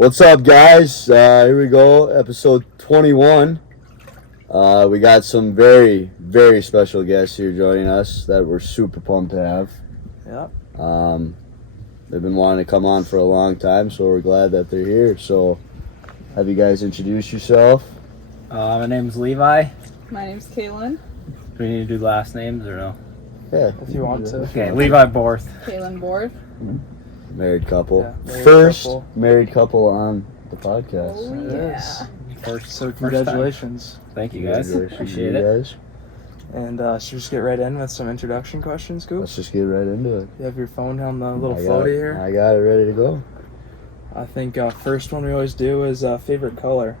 What's up, guys? Here we go, episode 21. We got some very, very special guests here joining us that we're super pumped to have. Yeah. They've been wanting to come on for a long time, so we're glad that they're here. So, have you guys introduce yourself? My name's Levi. My name's Kaylin. Do we need to do last names or no? Yeah, If you want to. Okay, Levi Borth. Kaylin Borth. married couple. Yeah, married First couple. married couple on the podcast. Oh, It yeah. is. First, So first time. congratulations. Thank you guys. Congratulations, Appreciate you it. guys. And should we just get right in with some introduction questions, Scoop? Let's just get right into it. You have your phone on the little I got floaty it. here. I got it ready to go. I think first one we always do is favorite color.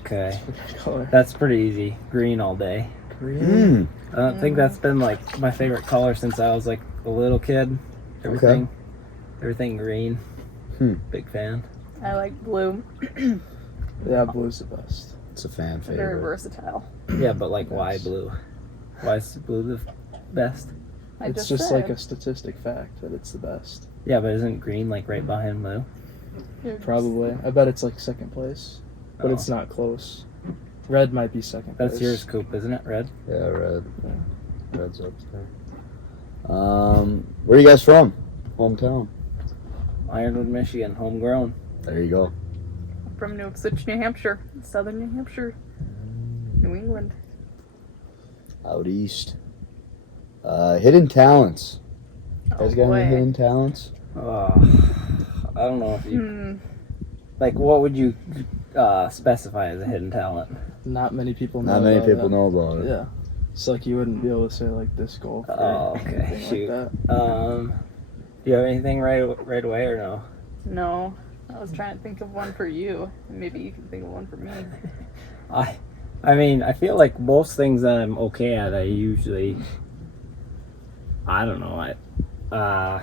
Okay, Favorite color. that's pretty easy. Green all day. Green. I don't think that's been like my favorite color since I was like a little kid. Everything green. Big fan. I like blue. Yeah, blue's the best. It's a fan Very favorite. versatile. Yeah, but like why blue? Why is blue the best? I It's just just said. like a statistic fact that it's the best. Yeah, but isn't green like right behind blue? Probably. I bet it's like second place, but Oh. it's not close. Red might be second That's place. yours, Coop, isn't it? Red. Yeah, red. Red's up there. Where are you guys from? Hometown. Ironwood, Michigan, homegrown. There you go. From New Ipswich, New Hampshire. Southern New Hampshire. New England. Out east. Hidden talents. You guys got boy. any hidden talents? I don't know if you like. What would you specify as a hidden talent? Not many people know. Not many about people it. know about it. Yeah. It's like you wouldn't be able to say like disc golf. Or Oh, okay. anything Shoot. like that. Do you have anything right away or no? No. I was trying to think of one for you. Maybe you can think of one for me. I mean, I feel like most things that I'm okay at, I usually, I don't know.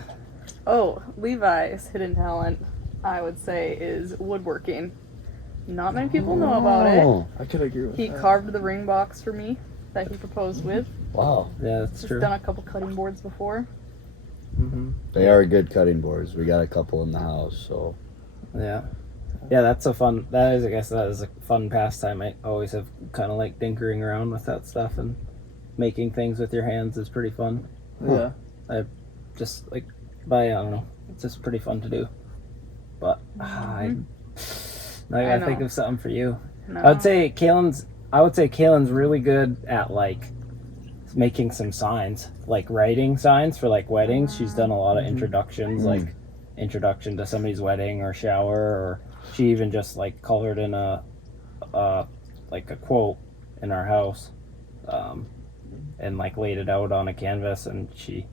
Oh, Levi's hidden talent, I would say, is woodworking. Not many people know about it. Oh, I could agree with He that. carved the ring box for me that he proposed with. wow. Yeah, that's He's true. done a couple cutting boards before. Mm-hmm. They are good cutting boards. We got a couple in the house, so. Yeah. Yeah, that's a fun. That is, I guess, that is a fun pastime. I always have kind of like tinkering around with that stuff and making things with your hands is pretty fun. Yeah. Just like, but I don't know, it's just pretty fun to do. But I gotta know. think of something for you. No. I would say Kaylin's really good at like making some signs, like writing signs for like weddings. She's done a lot of introductions, like introduction to somebody's wedding or shower, or she even just like colored in a like a quote in our house, and like laid it out on a canvas, and she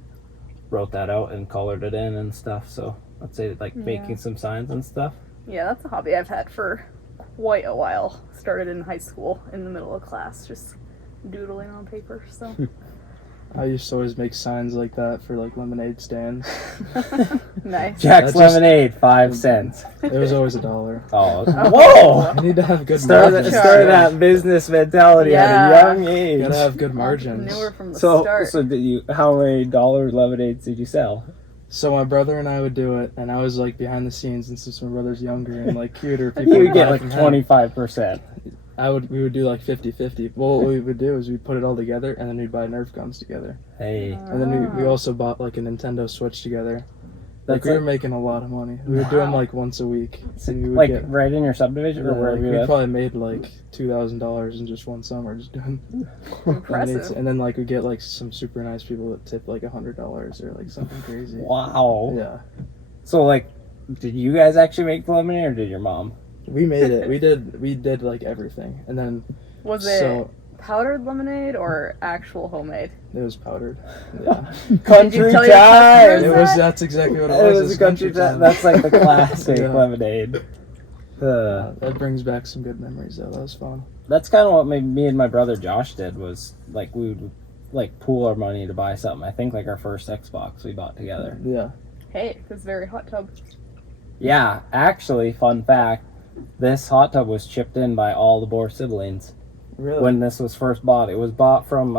wrote that out and colored it in and stuff. So I'd say like making some signs and stuff. Yeah, that's a hobby I've had for quite a while. Started in high school in the middle of class, just doodling on paper. So I used to always make signs like that for like lemonade stands. nice. Jack's That just- Lemonade, 5 cents. It was always $1. Oh, whoa! You need to have good Start margins. that business mentality at Yeah. a young age. You gotta have good margins. Newer from the So start. did you? How many dollar lemonades did you sell? So my brother and I would do it, and I was like behind the scenes, and since my brother's younger and like cuter, people You would would get buy like from him. 25%. We would do like 50-50. Well, what we would do is we'd put it all together, and then we'd buy Nerf guns together. Hey, And then we also bought like a Nintendo Switch together. Like that's we were like, making a lot of money. We would do them like once a week. And we would like get, right in your subdivision or wherever like, you we live. probably made like $2,000 in just one summer just doing Impressive. and then like we get like some super nice people that tip like $100 or like something crazy. Wow. Yeah, So like, did you guys actually make the lemonade or did your mom? we made it. We did like everything, and then Was it so powdered lemonade or actual homemade? it was powdered. Yeah, Country tell your time. customers? it was. That's exactly what it It was. was It's a country time. That's like the classic Yeah. lemonade. That brings back some good memories though. That was fun. That's kind of what me and my brother Josh did. Was like we would like pool our money to buy something. I think like our first Xbox we bought together. Yeah. Hey, this very hot tub. Yeah, actually, fun fact, this hot tub was chipped in by all the Bohr siblings Really. when this was first bought. It was bought from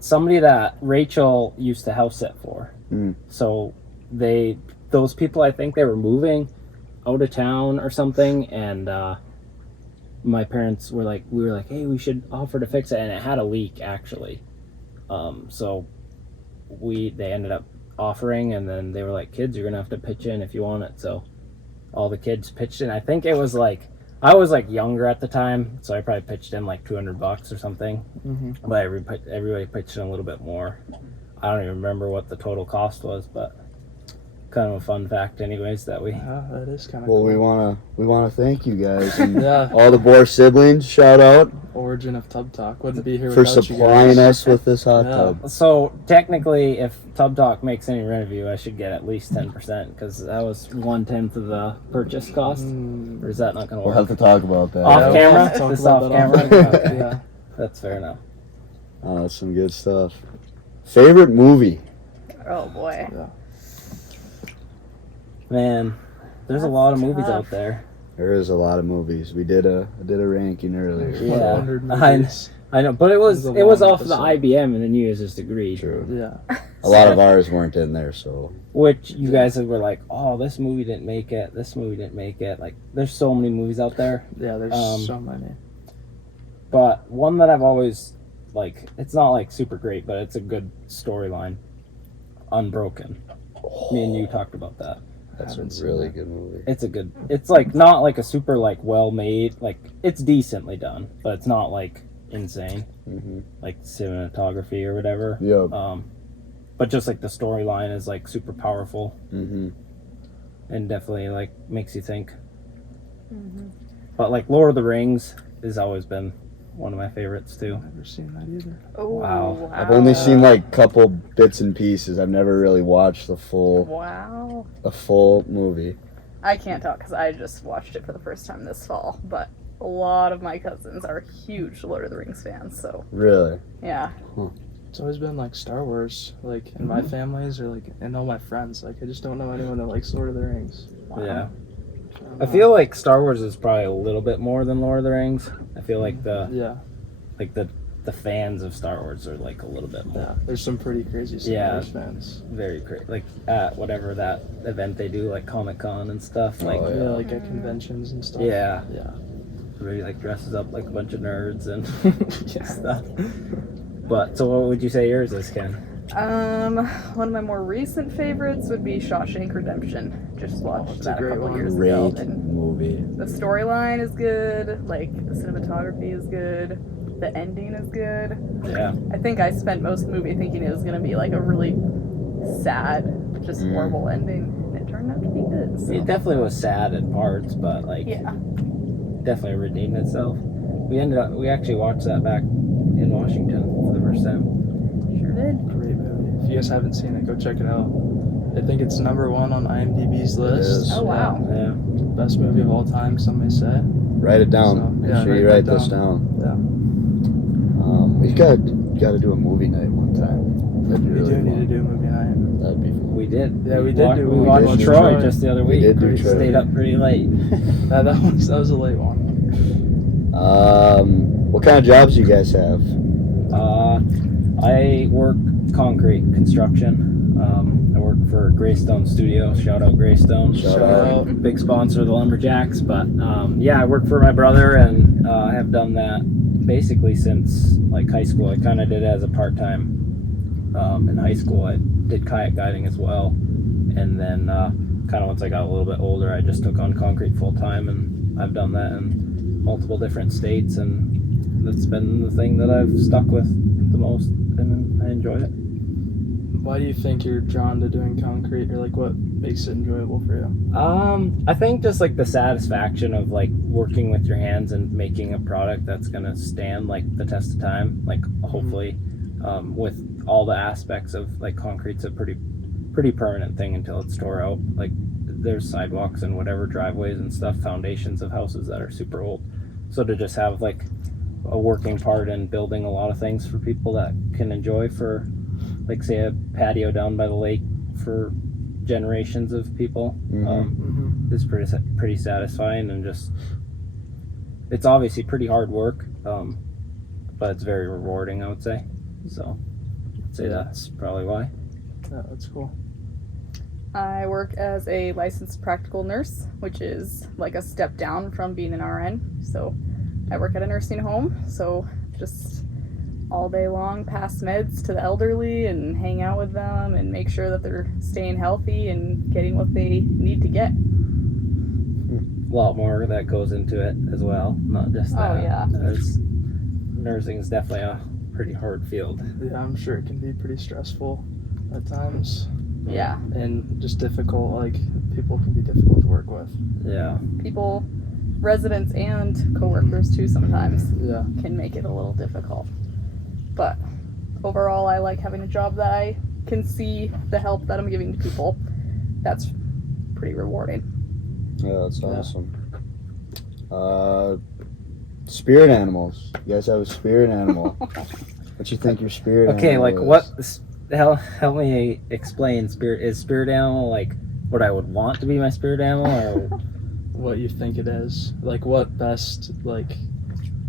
somebody that Rachel used to house sit for. Mm. So those people, I think they were moving, out of town or something, and my parents were like, hey, we should offer to fix it, and it had a leak actually. So they ended up offering, and then they were like, kids, you're gonna have to pitch in if you want it. So all the kids pitched in. I think it was like, I was like younger at the time, so I probably pitched in like $200 or something. Mm-hmm. But everybody pitched in a little bit more. I don't even remember what the total cost was, but kind of a fun fact anyways that we Yeah, that is kind of Well, cool. we wanna thank you guys and Yeah, all the Boar siblings. Shout out origin of Tub Talk. Wouldn't be here for without you supplying guys. us with this hot Yeah. tub. So technically, if Tub Talk makes any revenue, I should get at least 10% because that was 1/10 of the purchase cost. Mm. Or is that not going to We'll work? have to talk about that. Off Yeah, we'll camera? have to talk This about off that camera? Okay, yeah. That's fair enough. Oh, that's some good stuff. Favorite movie? Oh boy. Man, there's a That's lot of movies tough. out there. There is a lot of movies. We did a ranking earlier. Yeah. 100 I- movies. I know, but it was It was a long off the episode. IBM, and then you guys just agreed. True. Yeah. A lot of ours weren't in there, so Which you guys were like, oh, this movie didn't make it. This movie didn't make it. Like, there's so many movies out there. Yeah, there's Um, so many. But one that I've always like, it's not like super great, but it's a good storyline. Unbroken. Me and you talked about that. that's a Haven't seen really that. good movie. It's a good. It's like not like a super like well made. Like it's decently done, but it's not like insane Mm-hmm. like cinematography or whatever. Yep. But just like the storyline is like super powerful Mm-hmm. and definitely like makes you think. Mm-hmm. But like Lord of the Rings has always been one of my favorites too. Never seen that either. Oh, Wow. I've only seen like couple bits and pieces. I've never really watched the full movie. I can't talk because I just watched it for the first time this fall, but a lot of my cousins are huge Lord of the Rings fans, so Really? yeah. It's always been like Star Wars, like in my families or like and all my friends. Like I just don't know anyone that likes Lord of the Rings. Yeah. I feel like Star Wars is probably a little bit more than Lord of the Rings. I feel like the fans of Star Wars are like a little bit more. Yeah, there's some pretty crazy Star Yeah. Wars fans. Very crazy. Like at whatever that event they do, like Comic-Con and stuff. Like, Oh, Yeah, yeah. like at conventions and stuff. yeah. Yeah. Everybody like dresses up like a bunch of nerds and Yeah. stuff. But so what would you say yours is, Ken? One of my more recent favorites would be Shawshank Redemption. Just watched it's a that a great couple one. years Great ago. And movie. the storyline is good, like the cinematography is good, the ending is good. Yeah. I think I spent most of the movie thinking it was gonna be like a really sad, just Mm. horrible ending, and it turned out to be good. So. It definitely was sad in parts, but like Yeah. definitely redeemed itself. We actually watched that back in Washington for the first time. Sure did. Great movie. If you guys haven't seen it, go check it out. I think it's #1 on IMDb's list. is. Oh wow. Yeah. Best movie of all time, some may say. Write it down. So, Make yeah, sure you write write that this down. Yeah. We got to do a movie night one time. That'd be We really do need to fun. do a movie night. That'd be fun. We did. Yeah, we did do- We we watched did do Troy Troy. just the other We week. did do We Troy. stayed up pretty late. That was a late one. What kind of jobs do you guys have? I work concrete construction. I work for Greystone Studio. Shout out Greystone. Shout Shout out. out. Big sponsor of the Lumberjacks. But yeah, I work for my brother, and I have done that basically since like high school. I kind of did it as a part-time. In high school, I did kayak guiding as well, and then kind of once I got a little bit older, I just took on concrete full-time, and I've done that in multiple different states, and that's been the thing that I've stuck with the most, and I enjoy it. Why do you think you're drawn to doing concrete, or like what makes it enjoyable for you? I think just like the satisfaction of like working with your hands and making a product that's gonna stand like the test of time. Like hopefully, with all the aspects of like concrete's a pretty permanent thing until it's tore out. Like there's sidewalks and whatever driveways and stuff, foundations of houses that are super old. So to just have like a working part in building a lot of things for people that can enjoy for, like say a patio down by the lake for generations of people. Mm-hmm. Is pretty satisfying, and just it's obviously pretty hard work, but it's very rewarding, I would say. So I'd say that's probably why. Yeah, that's cool. I work as a licensed practical nurse, which is like a step down from being an RN. So I work at a nursing home, so just all day long pass meds to the elderly and hang out with them and make sure that they're staying healthy and getting what they need to get. A lot more that goes into it as well, not just that. Oh, yeah. Nursing is definitely a pretty hard field. Yeah, I'm sure it can be pretty stressful at times Yeah. and just difficult. Like, people can be difficult to work with. Yeah. People, residents and coworkers too sometimes Yeah. can make it a little difficult. But overall, I like having a job that I can see the help that I'm giving to people. That's pretty rewarding. Yeah, that's Yeah. awesome. Spirit animals. You guys have a spirit animal. What you think your spirit Okay, animal like is? what? Help me explain. Is spirit animal like what I would want to be my spirit animal, or What you think it is. Like, what best, like,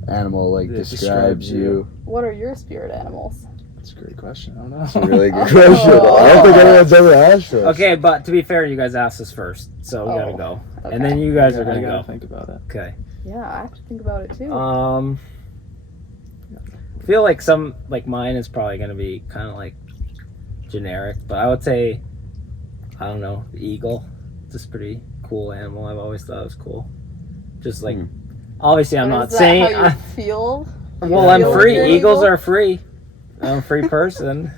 animal like It describes describes you? you. What are your spirit animals? it's a great question. I don't know. That's a really good Oh. question. I don't think anyone's ever asked for us. okay? But to be fair, you guys asked us first, so we gotta Oh, go, Okay. and then you guys are I gonna gotta go. think about it. Okay. Yeah, I have to think about it too. I feel like mine is probably gonna be kind of like generic, but I would say, I don't know, the eagle. It's just a pretty cool animal. I've always thought it was cool. Just like, obviously, I'm Or not is that saying. how you feel? Well, I'm feel free. your Eagles eagle? are free. I'm a free person.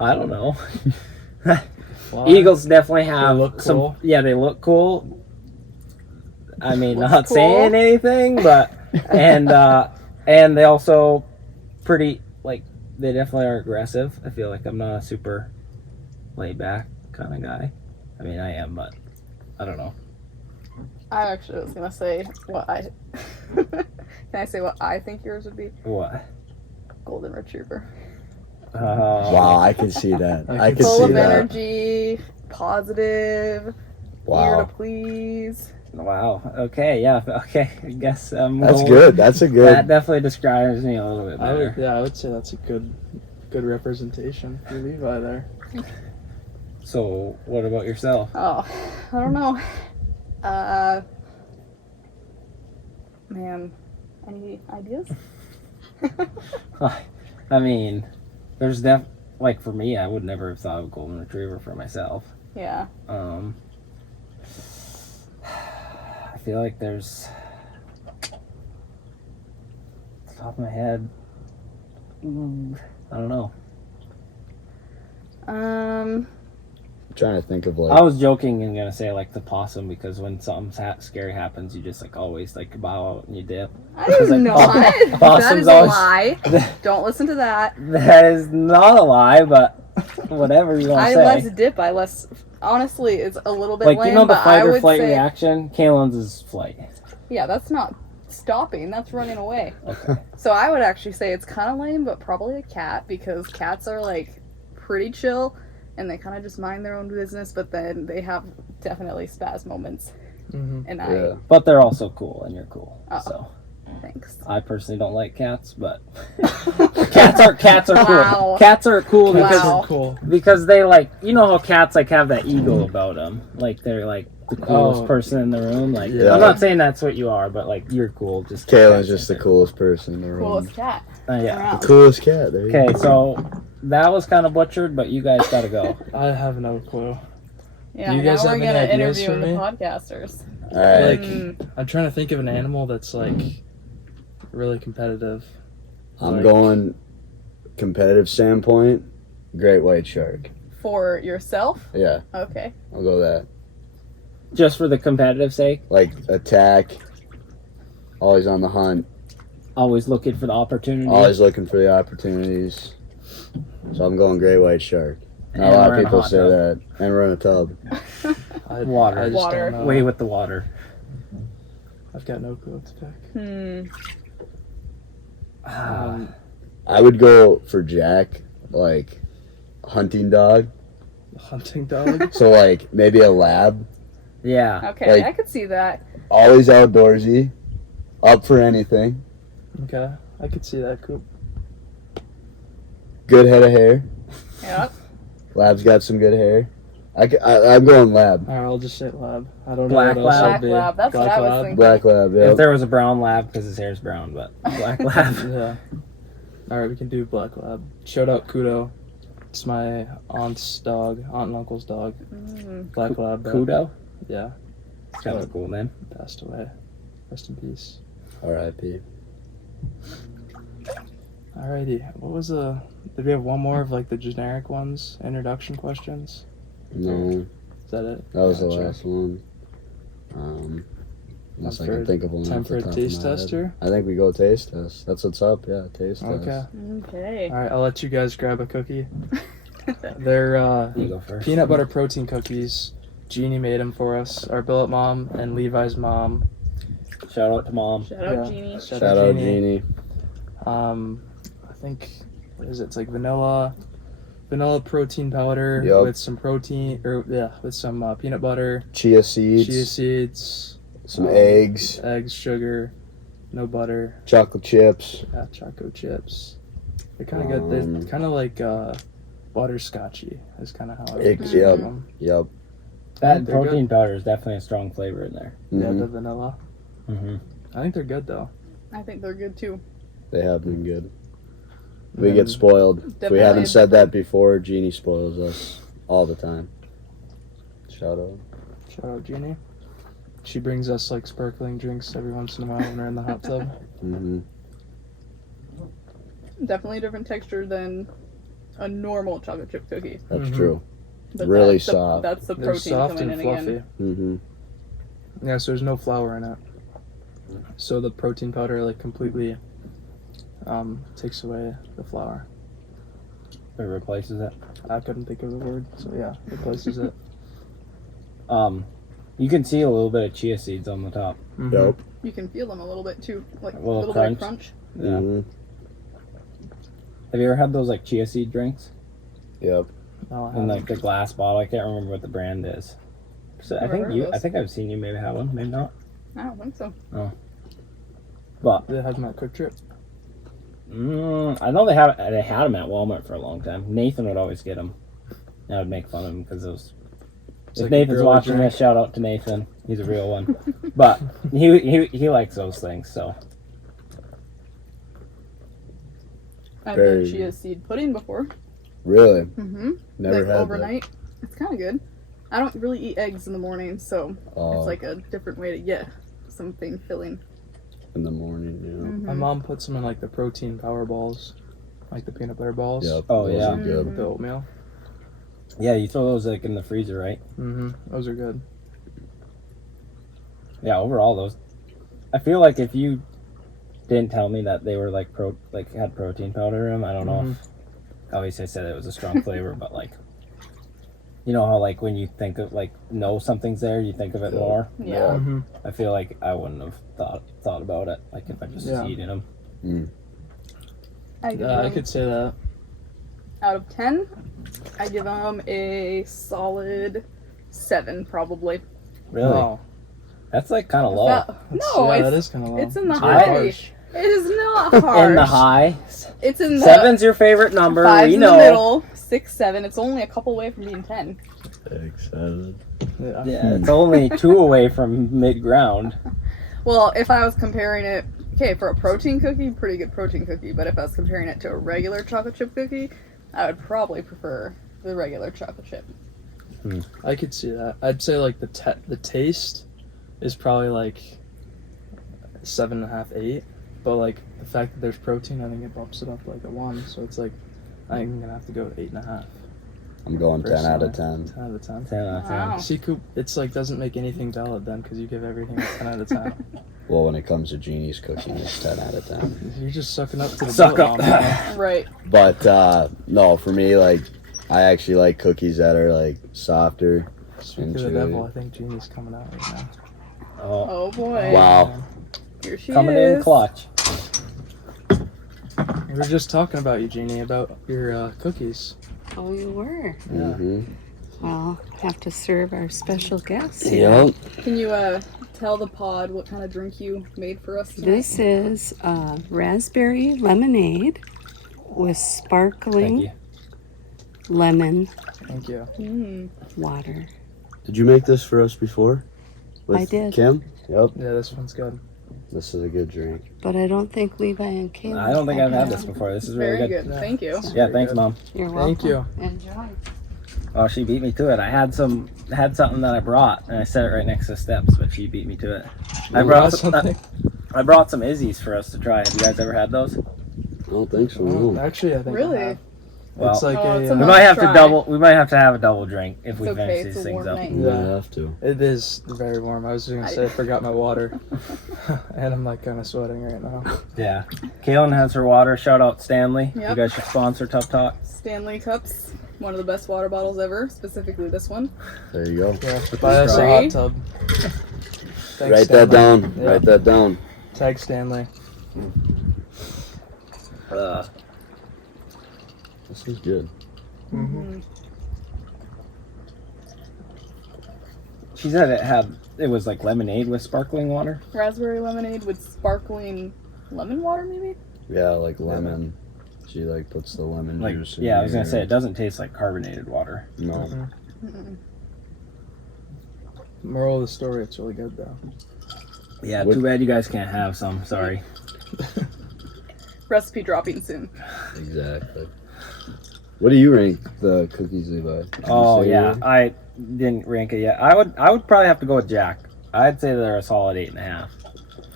I don't know. Fly. Eagles definitely have look some. cool. Yeah, they look cool. I mean, Looks not cool. saying anything, but and they also pretty like they definitely are aggressive. I feel like I'm not a super laid back kind of guy. I mean, I am, but I don't know. I actually was gonna say what I. Can I say what I think yours would be? What? Golden Retriever. Wow, I can see that. I I can can Full see of that. energy, positive, ear to Wow, please. Wow. Okay. Yeah. Okay. I guess that's good. That's a That good. definitely describes me a little bit I better. would, I would say that's a good representation for Levi there. So, what about yourself? Oh, I don't know. Man, any ideas? I mean, there's like for me, I would never have thought of a golden retriever for myself. Yeah. I feel like there's top of my head. I don't know. Trying to think of I like. was joking and gonna say like the possum because when something scary happens, you just like always like bow out and you dip. I did like, not. That possums is a always- lie. Don't listen to that. That is not a lie, but whatever you want to I say. less dip. I less. Honestly, it's a little bit Like lame, you know the but fight I or would flight say, reaction. Kaylin's is flight. yeah, that's not stopping. That's running away. Okay. So I would actually say it's kind of lame, but probably a cat because cats are like pretty chill and they kind of just mind their own business. But then they have definitely spaz moments, Mm-hmm. and Yeah. But they're also cool, and you're cool. Oh. So thanks. I personally don't like cats, but cats are cool. Wow. Cats are cool because Wow. Cool. they like how cats like have that ego about them. Like they're like the coolest Oh. person in the room. Like Yeah. I'm not saying that's what you are, but like you're cool. Just Kaylin's just the coolest person in the room. Coolest cat Yeah. around. The coolest cat. There you Okay, go. so that was kind of butchered, but you guys gotta go. I have no clue. Yeah, Do you guys now have we're any gonna ideas interview for the me? podcasters. All right. Like, Mm, I'm trying to think of an animal that's like really competitive. I'm like- going competitive standpoint. Great white shark. for yourself? Yeah, Okay. I'll go that. Just for the competitive sake, Like attack. Always on the hunt. always looking for the opportunity. Always looking for the opportunities. So I'm going great white shark. Not And a lot we're of in a people hot say tub. that. And we're in a tub. Water. I just Water. don't know. Way with the water. I've got no clue what to pick. Um, I would go for Jack, like hunting dog. Hunting dog. So like maybe a lab. yeah. Okay, Like- I could see that. Always outdoorsy. Up for anything. Okay, I could see that. Cool. Good head of hair. Yep. Lab's got some good hair. I'm going lab. Alright, I'll just say lab. I don't Black know what else lab? it'd be. Black lab, that's what I was lab. thinking. Black lab, yeah. If there was a brown lab, because his hair's brown, but black lab. Yeah. Alright, we can do black lab. Shout out Kudo. It's my aunt's dog, aunt and uncle's dog. Black lab. Kudo? Yeah, It's kind of a cool name. passed away. Rest in peace. R.I.P. Alrighty. What was did we have one more of like the generic ones? Introduction questions? No, Is that it? that was the Gotcha. last one. Unless I Time can for- think of one. Time off for the a top of taste my head. test here? I think we go taste test. That's what's up. Yeah, taste Okay. test. Okay. Alright, I'll let you guys grab a cookie. They're You go first. peanut butter protein cookies. Jeannie made them for us. Our billet mom and Levi's mom. Shout out to mom. Shout out Yeah. Jeannie. Shout out Jeannie. I think what is it? It's like vanilla protein powder Yup. with some protein with some peanut butter, Chia seeds. chia seeds, Some eggs. eggs, sugar, no butter, Chocolate chips. choco chips. They're kind of good. They're kind of like butterscotchy. Is kind of how I would Eggs, describe yep. them. Yep. That They're protein powder is definitely a strong flavor in there. Yeah, Mhm. the vanilla. Mm-hmm. I think they're good though. I think they're good too. They have been good. We And get spoiled. If we Definitely haven't a said that before, Jeannie spoils us all the time. Shout out. Shout out Jeannie. She brings us like sparkling drinks every once in a while when we're in the hot tub. Mm-hmm. Definitely a different texture than a normal chocolate chip cookie. That's Mhm. true. But Really that's the- soft. That's the They're protein soft coming and in fluffy. again. Mm-hmm. Yeah, so there's no flour in it. So the protein powder like completely takes away the flour. It replaces it. I couldn't think of the word, so yeah, replaces it. You can see a little bit of chia seeds on the top. Mhm. Yep. You can feel them a little bit too, like A a little little bit of crunch. Yeah. Mm-hmm. Have you ever had those like chia seed drinks Yep. No, I in haven't. like the glass bottle? I can't remember what the brand is. So I Never think heard of you. those. I think I've seen you maybe have one, maybe not. I don't think so. But They have them at Quick Trip. I know they had them at Walmart for a long time. Nathan would always get them. I would make fun of him because it was. It's If like a Nathan's girly watching drink. this, shout out to Nathan. He's a real one. But he likes those things. So I've Very- had chia seed pudding before. Really? Mm-hmm. Never like had overnight. It's kind of good. I don't really eat eggs in the morning, so that. Oh, it's like a different way to get something filling. in the morning, you know. My Mhm. mom puts them in like the protein power balls, like the peanut butter balls. Yep. Oh, those yeah. are good. With the oatmeal. yeah, you throw those like in the freezer, right? Mm-hmm. Those are good. Yeah, overall those. I feel like if you didn't tell me that they were like had protein powder in them, I don't know. If, obviously, I said it was a strong flavor, but like, you know how like when you think of like know something's there, you think of it Yeah. more. Yeah. Mm-hmm. I feel like I wouldn't have thought about it like if I just Yeah. was eating them. I give Yeah, I them, could say that. out of 10, I give them a solid 7 probably. Really, Wow. that's like kind of low. No, yeah, that it's is kind of low. it's in the very high. harsh. It is not harsh. In the high, It's in the 7's your favorite number. 5's We in know. the middle, 6, 7. It's only a couple away from being 10. Excited. Yeah. Yeah, it's only 2 away from mid ground. Well, if I was comparing it, okay, for a protein cookie, pretty good protein cookie. But if I was comparing it to a regular chocolate chip cookie, I would probably prefer the regular chocolate chip. I could see that. I'd say like the taste is probably like 7.5, 8. But like the fact that there's protein, I think it bumps it up like a 1. So it's like I'm gonna have to go with 8.5. I'm going 10 out of Personally. 10. 10 out of 10. 10 out of 10. Wow. See, Coop, it's like doesn't make anything valid then because you give everything a 10 out of 10. Well, when it comes to Jeannie's cooking, it's 10 out of 10. You're just sucking up to the Suck billet up. mom, man. Right. But no, for me, like, I actually like cookies that are like softer. Speaking of the Enjoy. devil, I think Jeannie's coming out right now. Oh, Oh boy. Wow. Here she coming is. in clutch. We were just talking about you, Jeannie, about your cookies. Oh, you were. Yeah. Mm-hmm. Well, have to serve our special guests here. Yep. Can you tell the pod what kind of drink you made for us tonight? This is raspberry lemonade with Thank sparkling you. lemon, Thank you. water. Did you make this for us before? I did. Kim? Yep. Yeah, this one's good. This is a good drink. But I don't think Levi and Caleb. I don't think I've had that. this before. This is really Very good. good. Thank you. Yeah, thanks, Mom. You're welcome. Thank you. Enjoy. Oh, she beat me to it. I had something that I brought, and I set it right next to the steps, but she beat me to it. I brought some Izzy's for us to try. Have you guys ever had those? I don't think so. Oh, No. actually, I think I Really? have. Well, It's like Oh, it's a we must might have to try. double. We might have to have a double drink if we It's okay, finish it's these a things warm up. night. You Yeah. might have to. It is very warm. I was gonna say I forgot my water, and I'm like kind of sweating right now. Yeah. Kaylin has her water. Shout out Stanley. Yep. You guys should sponsor Tough Talk. Stanley cups, one of the best water bottles ever. Specifically this one. There you go. Yeah, buy us a Free. hot tub. Thanks, Write that Stanley. down. Yeah. Write that down. Tag Stanley. This is good. Mm-hmm. She said it was like lemonade with sparkling water. Raspberry lemonade with sparkling lemon water, maybe. Yeah, like lemon. She like puts the lemon Like juice in yeah, I was gonna there. say it doesn't taste like carbonated water. No. Moral of the story: it's really good though. Yeah, What- too bad you guys can't have some. Sorry. Recipe dropping soon. Exactly. What do you rank the cookies, Levi? Did you Oh say yeah, you- I didn't rank it yet. I would probably have to go with Jack. I'd say they're a solid 8.5.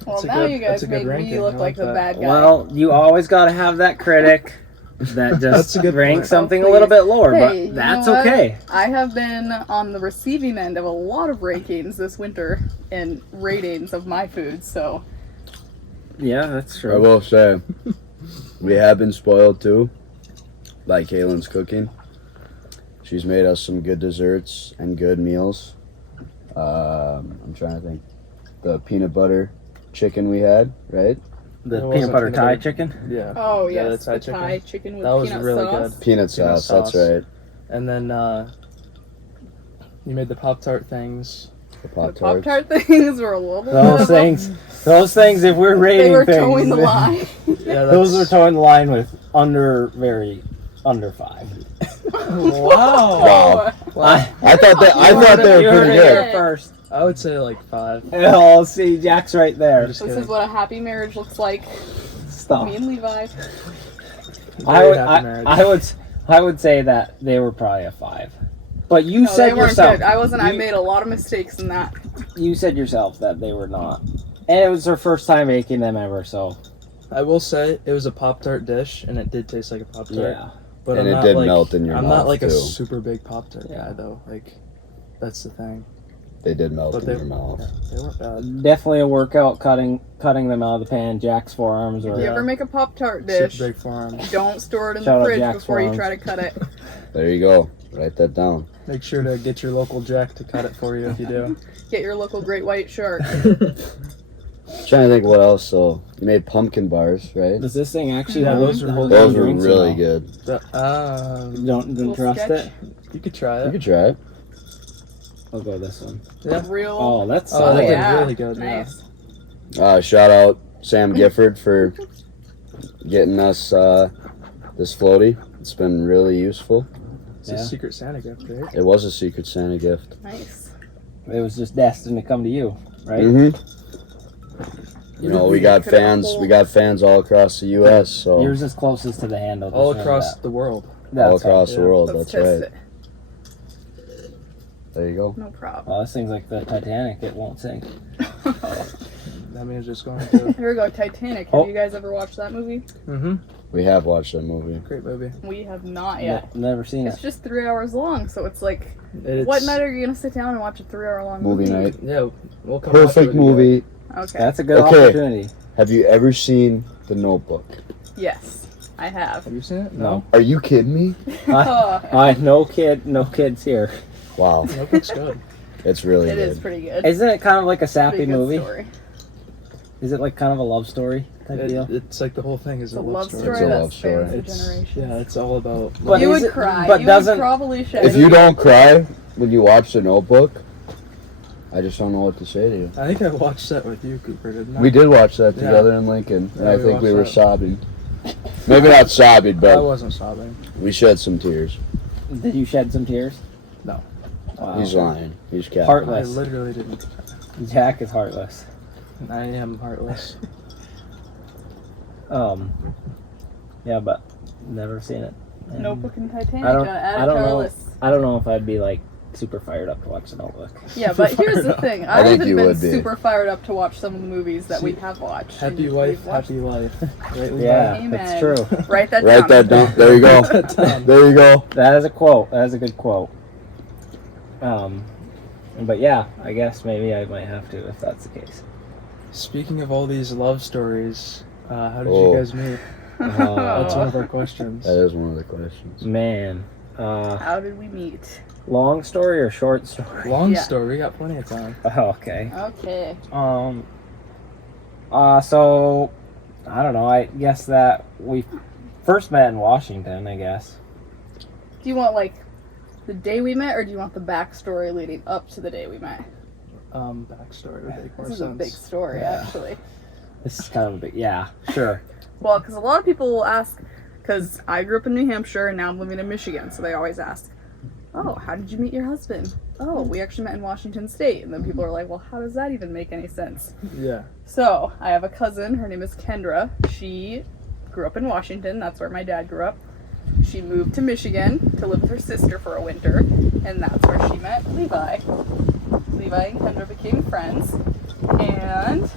Well, That's a now good- you that's guys a good made me ranking. look I like like the that. bad guy. Well, you always got to have that critic that That's just a good ranks point. something Oh, a little please. bit lower, Hey, but you that's know what? okay. I have been on the receiving end of a lot of rankings this winter and ratings of my food, so Yeah, that's I true. will say, we have been spoiled too by Kaylin's cooking. She's made us some good desserts and good meals. I'm trying to think. The peanut butter chicken we had, right? The It peanut wasn't butter peanut Thai butter. chicken. Yeah. oh Yeah, yes, the Thai the Thai chicken with That was peanut really sauce. good. Peanut sauce, that's right. And then you made the Pop Tart things. The The Pop Pop Tarts. Tart things were a little bit Those things. If we're rating They were things, towing the line. Yeah, those are towing the line with under 5. Wow. I I thought they were pretty good. here first. I would say like 5. Oh, see, Jack's right there. Just This kidding. is what a happy marriage looks like. Stop. Me and Levi. Very happy marriage. I would say that they were probably a 5. But you No, said they weren't yourself. good. I wasn't. I you- made a lot of mistakes in that. You said yourself that they were not. And it was her first time making them ever, so I will say it was a Pop Tart dish, and it did taste like a Pop Tart. yeah. But And I'm it not did like, melt in your I'm mouth, not like a too. super big Pop Tart Yeah. guy though. Like, that's the thing. They did melt But in they- your mouth. They weren't bad. Definitely a workout cutting them out of the pan. Jack's forearms If or you Yeah. ever make a Pop Tart dish, Super big forearms. don't store it in Shout the out fridge Jack's before you Farms. try to cut it. There you go. Write that down. Make sure to get your local Jack to cut it for you if you do. Get your local great white shark. Trying to think what else. So you made pumpkin bars, right? Does this thing actually Yeah, have those are hold Those on were drinks or really no? good. Don't Little trust sketch. it. You could try You it. could try it. I'll go this one. Yeah. Real. Oh, that's Oh, solid. that yeah. was really good. Nice. Shout out Sam Gifford for getting us this floaty. It's been really useful. It's Yeah. a Secret Santa gift, right? It was a Secret Santa gift. Nice. It was just destined to come to you, right? Mm-hmm. You know, we got Could have fans. pulled- We got fans all across the U.S. So Yours is closest to the handle. just All remember across that. the world. all That's all. across the yeah. world. Let's That's test right. it. There you go. No problem. Well, this thing's like the Titanic. It won't sink. That means just going to. Here we go. Titanic. Oh. Have you guys ever watched that movie? Mm-hmm. We have watched that movie. Great movie. We have not yet. Never seen It's it. just 3 hours long, so it's like, It's, what night are you gonna sit down and watch a 3 hour long Movie movie? night. Yeah, we'll come watch it Perfect with you. movie. Okay. That's a good Okay. opportunity. Have you ever seen The Notebook? Yes, I have. Have you seen it? No. Are you kidding me? I no kids here. Wow, Notebook's good. it's really It good. is pretty good. Isn't it kind of like a Pretty sappy good movie? story. Is it like kind of a love story type deal? It's like the whole thing is It's a a love story. story It's a that love story. spans the It's, generations. yeah, it's all about. But you is would it- cry. but you doesn't- would probably shed. If you don't cry when you watch The Notebook, I just don't know what to say to you. I think I watched that with you, Cooper, didn't I? We did watch that Yeah. together in Lincoln, and Yeah, I we think we watched were that. sobbing. Maybe not sobbing, I but wasn't sobbing. we shed some tears. Did you shed some tears? No. Wow. He's lying. He's capping. I Heartless. literally didn't. Jack is heartless. I am heartless. Yeah, but never seen it. And Notebook and Titanic. I don't- Gotta add I it don't to our know. list. I don't know if I'd be like super fired up to watch the Notebook. Yeah, but here's the thing. I I've think even you been would be. super fired up to watch some of the movies that we have watched. Happy and wife, we've watched. happy life. Right, Levi? Yeah, Amen. that's true. Write that Write down. that down. There you go. That down. There you go. That is a quote. That is a good quote. But yeah, I guess maybe I might have to if that's the case. Speaking of all these love stories, how did Oh. you guys meet? That's one of our questions. That is one of the questions. Man, How did we meet? long story or short story? Long Yeah. story. We got plenty of time. Oh, okay. Okay. So I don't know. I guess that we first met in Washington. I guess. Do you want like the day we met, or do you want the backstory leading up to the day we met? Backstory would make more This is a sense. big story, Yeah. actually. This is kind of a big. Yeah, sure. Well, because a lot of people will ask, because I grew up in New Hampshire and now I'm living in Michigan, so they always ask, oh, how did you meet your husband? Oh, we actually met in Washington State. And then people are like, well, how does that even make any sense? Yeah. So, I have a cousin, her name is Kendra. She grew up in Washington, that's where my dad grew up. She moved to Michigan to live with her sister for a winter, and that's where she met Levi. Levi and Kendra became friends, and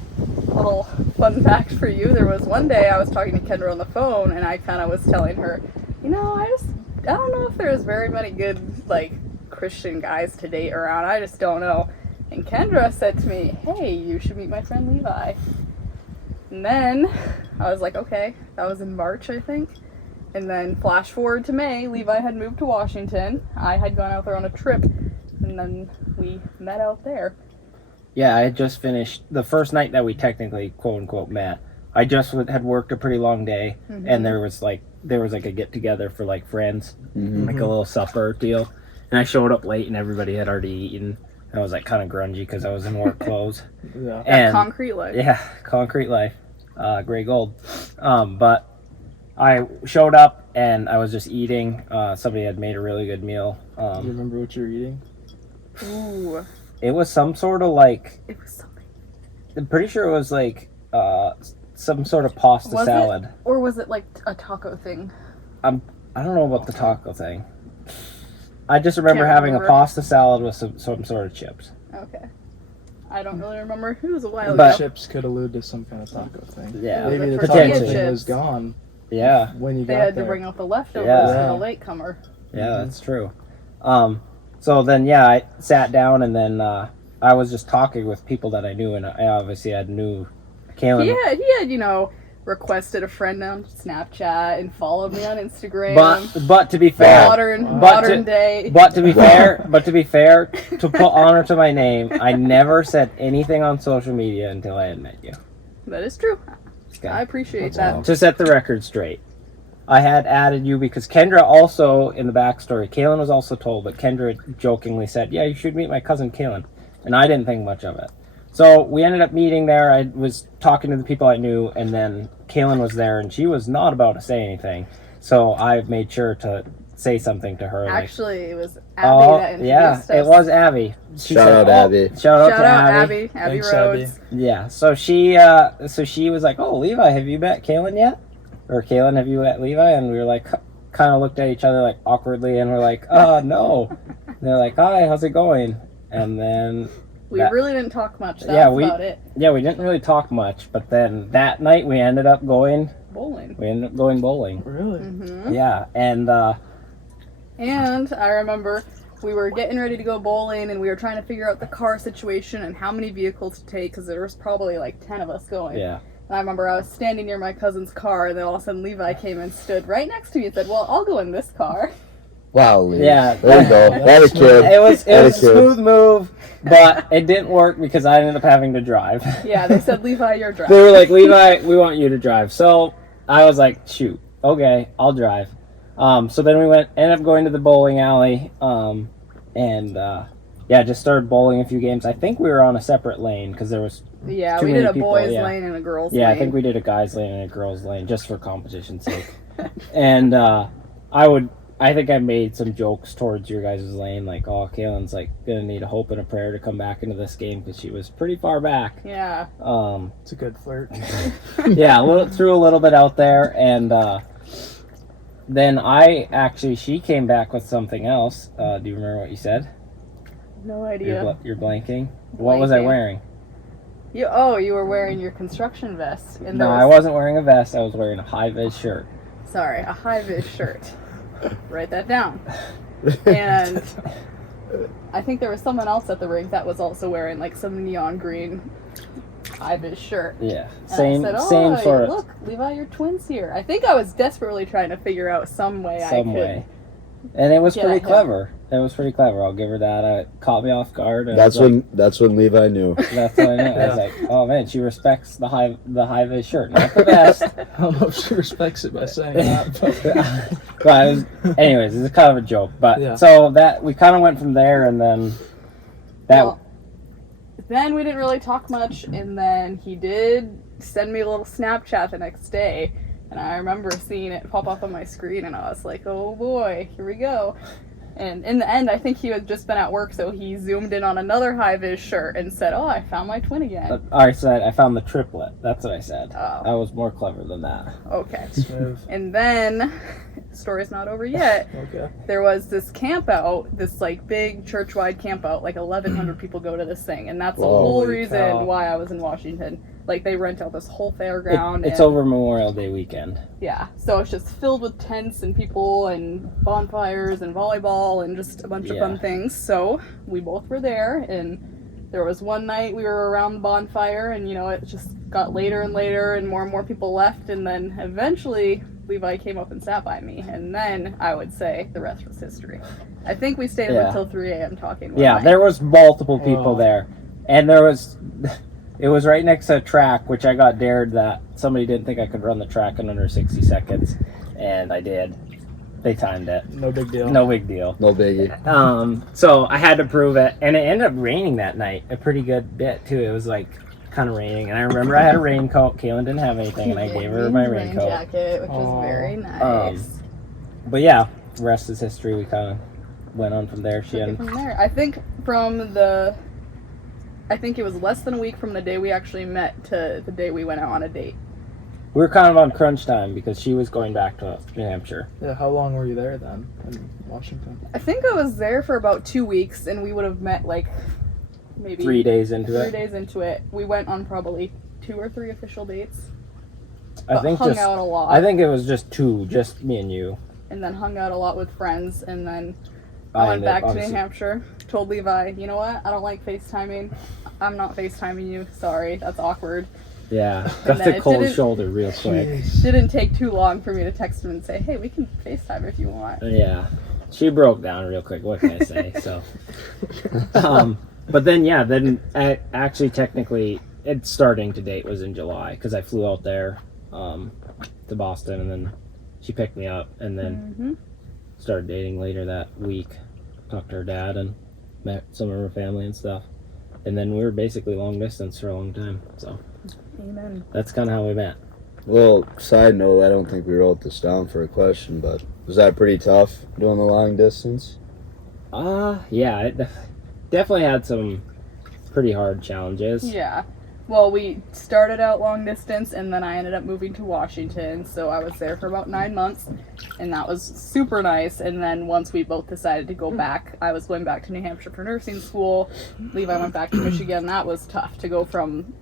little fun fact for you, there was one day I was talking to Kendra on the phone, and I kind of was telling her, you know, I don't know if there's very many good, like, Christian guys to date around, I just don't know. And Kendra said to me, hey, you should meet my friend Levi. And then I was like, okay, that was in March, I think. And then flash forward to May, Levi had moved to Washington. I had gone out there on a trip, and then we met out there. Yeah, I had just finished the first night that we technically quote unquote met. I just had worked a pretty long day, and there was like a get together for like friends, Mhm. like a little supper deal. And I showed up late, and everybody had already eaten. I was like kind of grungy because I was in work clothes. Yeah. That And concrete life. yeah, concrete life, gray gold. But I showed up and I was just eating. Somebody had made a really good meal. Do you remember what you were eating? Ooh, It was some sort of like, it was something. I'm pretty sure it was like some sort of pasta Was it? salad. Or was it like a taco thing? I don't know about the taco thing. I just remember Can't having remember. a pasta salad with some sort of chips. Okay. I don't really remember. It was a while But- ago. Chips could allude to some kind of taco thing. Yeah, Maybe the tortilla taco thing chips. was gone yeah, when you They got had there. to bring out the leftovers Yeah. for the latecomer. yeah, that's true. So then, yeah, I sat down and then I was just talking with people that I knew, and I obviously had knew Kaylin. He had, you know, requested a friend on Snapchat and followed me on Instagram. But to be fair, modern But day. But to be fair, to put honor to my name, I never said anything on social media until I had met you. That is true. Okay. I appreciate That's that. all. To set the record straight, I had added you because Kendra also, in the backstory, Kaylin was also told, but Kendra jokingly said, yeah, you should meet my cousin Kaylin. And I didn't think much of it. So we ended up meeting there. I was talking to the people I knew, and then Kaylin was there, and she was not about to say anything. So I made sure to say something to her. Actually, it was Abby that introduced yeah, us. it was Abby. She Shout out Abby. Shout out Shout to out Abby. Abby. Abby Thanks, Rhodes. Yeah, so she was like, "Oh, Levi, have you met Kaylin yet?" Or Kaylin, have you met Levi? And we were like, kind of looked at each other like awkwardly, and we're like, no." And they're like, "Hi, how's it going?" And then We that- really didn't talk much. That Yeah, was about it. yeah, we didn't really talk much, but then that night we ended up going Bowling. bowling. Really? Hmm Yeah, and And I remember we were getting ready to go bowling, and we were trying to figure out the car situation and how many vehicles to take, because there was probably like 10 of us going. yeah, And I remember I was standing near my cousin's car, and then all of a sudden Levi came and stood right next to me and said, well, I'll go in this car. Wow, Lee. Yeah. There you go. That a kid. it was That a smooth move, but it didn't work because I ended up having to drive. Yeah, they said, Levi, you're They driving. were like, "Levi, we want you to drive." So I was like, "Shoot, okay, I'll drive." So then we ended up going to the bowling alley, and just started bowling a few games. I think we were on a separate lane because there was. Yeah, Too we did many a people, boys' yeah. lane and a girls' Yeah, lane. I think we did a guys' lane and a girls' lane just for competition's sake. And I I think I made some jokes towards your guys' lane, like, oh, Kaylin's like gonna need a hope and a prayer to come back into this game because she was pretty far back. Yeah. It's a good flirt. Yeah, threw a little bit out there, and then she came back with something else. Do you remember what you said? No idea. You're blanking. What was I Blanking. wearing? You were wearing your construction vest. And No, I wasn't wearing a vest. I was wearing a high-vis shirt. Sorry, a high-vis shirt. Write that down. And I think there was someone else at the rink that was also wearing like some neon green high-vis shirt. Yeah, And same I said, same sort of look, Levi, you're twins here. I think I was desperately trying to figure out some way I could. And it was Yeah, pretty yeah. clever. It was pretty clever. I'll give her that. It caught me off guard. And That's I was like, that's when Levi knew. That's what I knew. I was like, oh man, she respects the high-vis shirt, not the vest. I don't know if she respects it by saying that. But Anyways, it's kind of a joke. But Yeah. so that we kind of went from there, and then Well, then we didn't really talk much, and then he did send me a little Snapchat the next day, and I remember seeing it pop up on my screen, and I was like, oh boy, here we go. And in the end, I think he had just been at work, so he zoomed in on another high-vis shirt and said, oh, I found my twin again. I said I found the triplet. That's what I said. Oh. I was more clever than that. Okay. smooth. And then, the story's not over yet. Okay. There was this camp out, this like big church-wide camp out, like 1,100 people go to this thing, and that's the Whoa. whole Holy reason cow. why I was in Washington. Like, they rent out this whole fairground. It's and, over Memorial Day weekend. Yeah, so it's just filled with tents and people and bonfires and volleyball and just a bunch of fun Yeah. things. So we both were there, and there was one night we were around the bonfire, and it just got later and later, and more people left, and then eventually Levi came up and sat by me, and then I would say the rest was history. I think we stayed up Yeah. until 3 a.m. talking. one Yeah, night. there was multiple people Oh. there, and there was. It was right next to a track, which I got dared that somebody didn't think I could run the track in under 60 seconds, and I did. They timed it. No big deal. No big deal. No biggie. So I had to prove it, and it ended up raining that night a pretty good bit too. It was like kind of raining, and I remember I had a raincoat. Kaylin didn't have anything, and I gave her my Rain raincoat. jacket, which Aw. was very nice. But yeah, the rest is history. We kind of went on from there. She Took it had from there. I think it was less than a week from the day we actually met to the day we went out on a date. we were kind of on crunch time because she was going back to New Hampshire. Yeah, how long were you there then in Washington? I think I was there for about 2 weeks, and we would have met like maybe 3 days into 3 it. days into it. We went on probably 2 or 3 official dates. I But think hung just out a lot. I think it was just two, just me and you. And then hung out a lot with friends, and then I went ended- back to New obviously- Hampshire. Told Levi, you know what? I don't like FaceTiming. I'm not FaceTiming you. Sorry, that's awkward. Yeah, got then the it cold didn't- shoulder real quick. Didn't take too long for me to text him and say, hey, we can FaceTime if you want. Yeah, she broke down real quick. What can I say? So, but then actually technically, its starting to date was in July because I flew out there to Boston, and then she picked me up, and then Mm-hmm. started dating later that week. Talked to her dad and met some of her family and stuff, and then we were basically long distance for a long time. So Amen. that's kind of how we met. Well, side note, I don't think we wrote this down for a question, but was that pretty tough doing the long distance? Yeah, it definitely had some pretty hard challenges. Yeah. Well, we started out long distance, and then I ended up moving to Washington, so I was there for about 9 months, and that was super nice. And then once we both decided to go back, I was going back to New Hampshire for nursing school. Levi went back to Michigan. That was tough to go from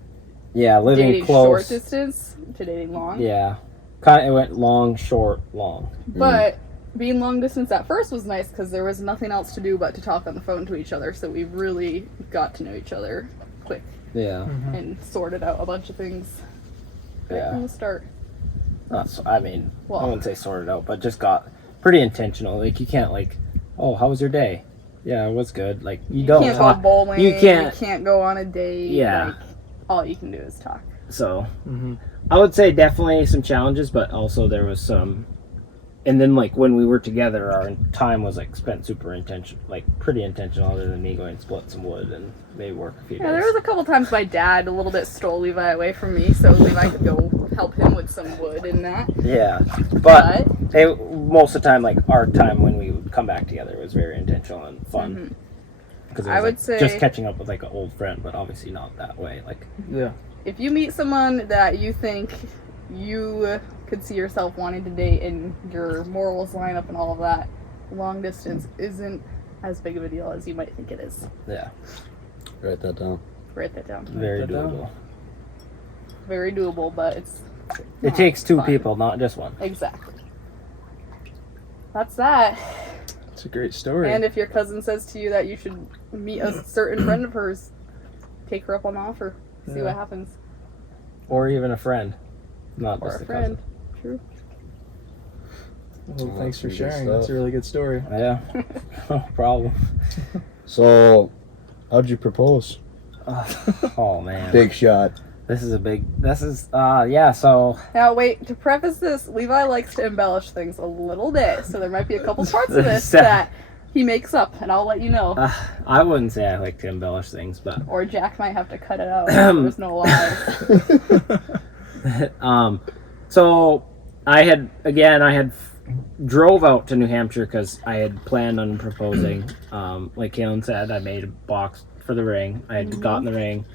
Yeah, living dating close. short distance to dating long. Yeah, kind of it went long, short, long. But being long distance at first was nice because there was nothing else to do but to talk on the phone to each other, so we really got to know each other quick Yeah, and sorted out a bunch of things right Yeah. from the start. I mean, I Well, wouldn't say sorted out, but just got pretty intentional. Like you can't like, oh, how was your day? Yeah, it was good. Like you don't can't talk. go bowling. you can't- You can't go on a date. Yeah. Like, all you can do is talk. So Mm-hmm. I would say definitely some challenges, but also there was some. And then like when we were together, our time was like spent super intentional, like pretty intentional. Other than me going to split some wood and maybe work a few Yeah, days. there was a couple times my dad a little bit stole Levi away from me, so Levi could go help him with some wood and that. Yeah, but most of the time, like our time when come back together. It was very intentional and fun. Mhm. Because I would say- just catching up with like an old friend, but obviously not that way. Like, Yeah. If you meet someone that you think you could see yourself wanting to date and your morals line up and all of that, long distance isn't as big of a deal as you might think it is. yeah, Write that down. Write that down. very that down. doable. Very doable, but it's It not takes two fun. people, not just one. Exactly. That's that. It's a great story. And if your cousin says to you that you should meet a certain friend of hers, take her up on the offer. See Yeah. what happens. Or even a friend, not Or just a a friend. True. Well, Oh, thanks for that's some good sharing. That's a stuff. really good story. cousin. Yeah, no problem. So, how'd you propose? Oh man, Big shot. this is a big. This is yeah. So Now wait, to preface this, Levi likes to embellish things a little bit, so there might be a couple parts of this that he makes up, and I'll let you know. I wouldn't say I like to embellish things, but Or Jack might have to cut it out. There's no lies. so I had drove out to New Hampshire because I had planned on proposing. Like Kaylin said, I made a box for the ring. I had gotten the ring,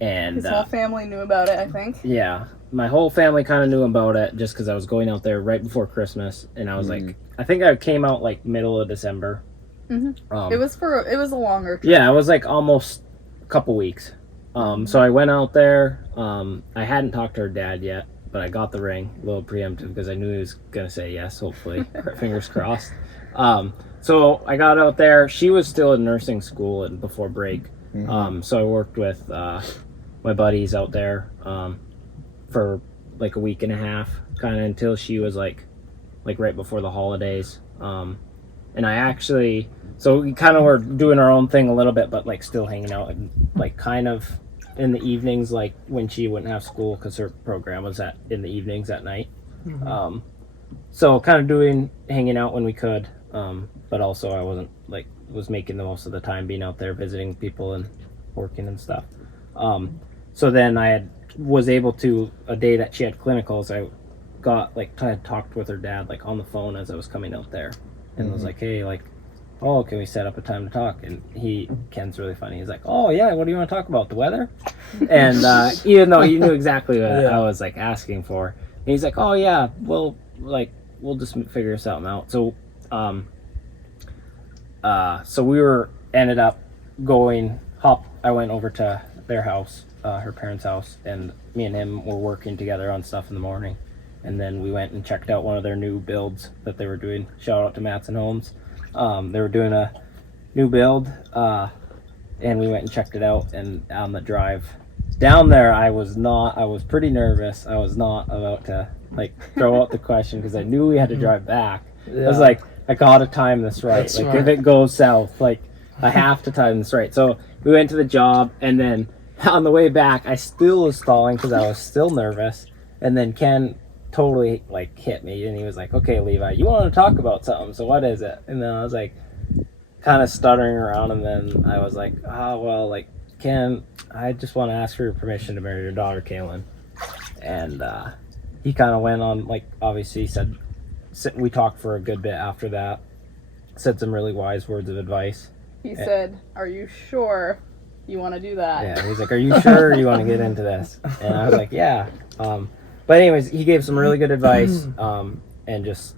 and His whole family knew about it, I think. yeah, my whole family kind of knew about it just because I was going out there right before Christmas, and I was like, I think I came out like middle of December. Mhm. Um, It was a longer trip. Yeah, it was like almost a couple weeks. So I went out there. I hadn't talked to her dad yet, but I got the ring, a little preemptive because I knew he was gonna say yes. Hopefully, fingers crossed. So I got out there. She was still in nursing school and before break. So I worked with my buddies out there for like a week and a half, kind of until she was like right before the holidays. And I actually, so we kind of were doing our own thing a little bit, but like still hanging out and like kind of in the evenings, like when she wouldn't have school because her program was in the evenings at night. So kind of hanging out when we could, but also I was making the most of the time being out there visiting people and working and stuff. So then I was able to, a day that she had clinicals, I got had talked with her dad like on the phone as I was coming out there, and was like, hey, like, oh, can we set up a time to talk? And Ken's really funny. He's like, oh yeah, what do you want to talk about? The weather? And even though he knew exactly what I was like asking for, and he's like, oh yeah, we'll just figure something out. So so we ended up going I went over to their house, her parents' house, and me and him were working together on stuff in the morning. And then we went and checked out one of their new builds that they were doing. Shout out to Matson Homes. They were doing a new build, and we went and checked it out. And on the drive down there, I was pretty nervous. I was not about to throw out the question because I knew we had to drive back. I was like, I gotta time this right. That's if smart. it goes south, I have to time this right. So we went to the job, and then on the way back, I still was stalling because I was still nervous. And then Ken totally hit me, and he was like, okay, Levi, you want to talk about something, so what is it? And then I was like kind of stuttering around, and then I was like, Ken, I just want to ask for your permission to marry your daughter, Kaylin. And he kind of went on, obviously said, we talked for a good bit after that, said some really wise words of advice. He said, are you sure you want to do that? Yeah, he's like, are you sure you want to get into this? And I was like, yeah. But anyways, he gave some really good advice, and just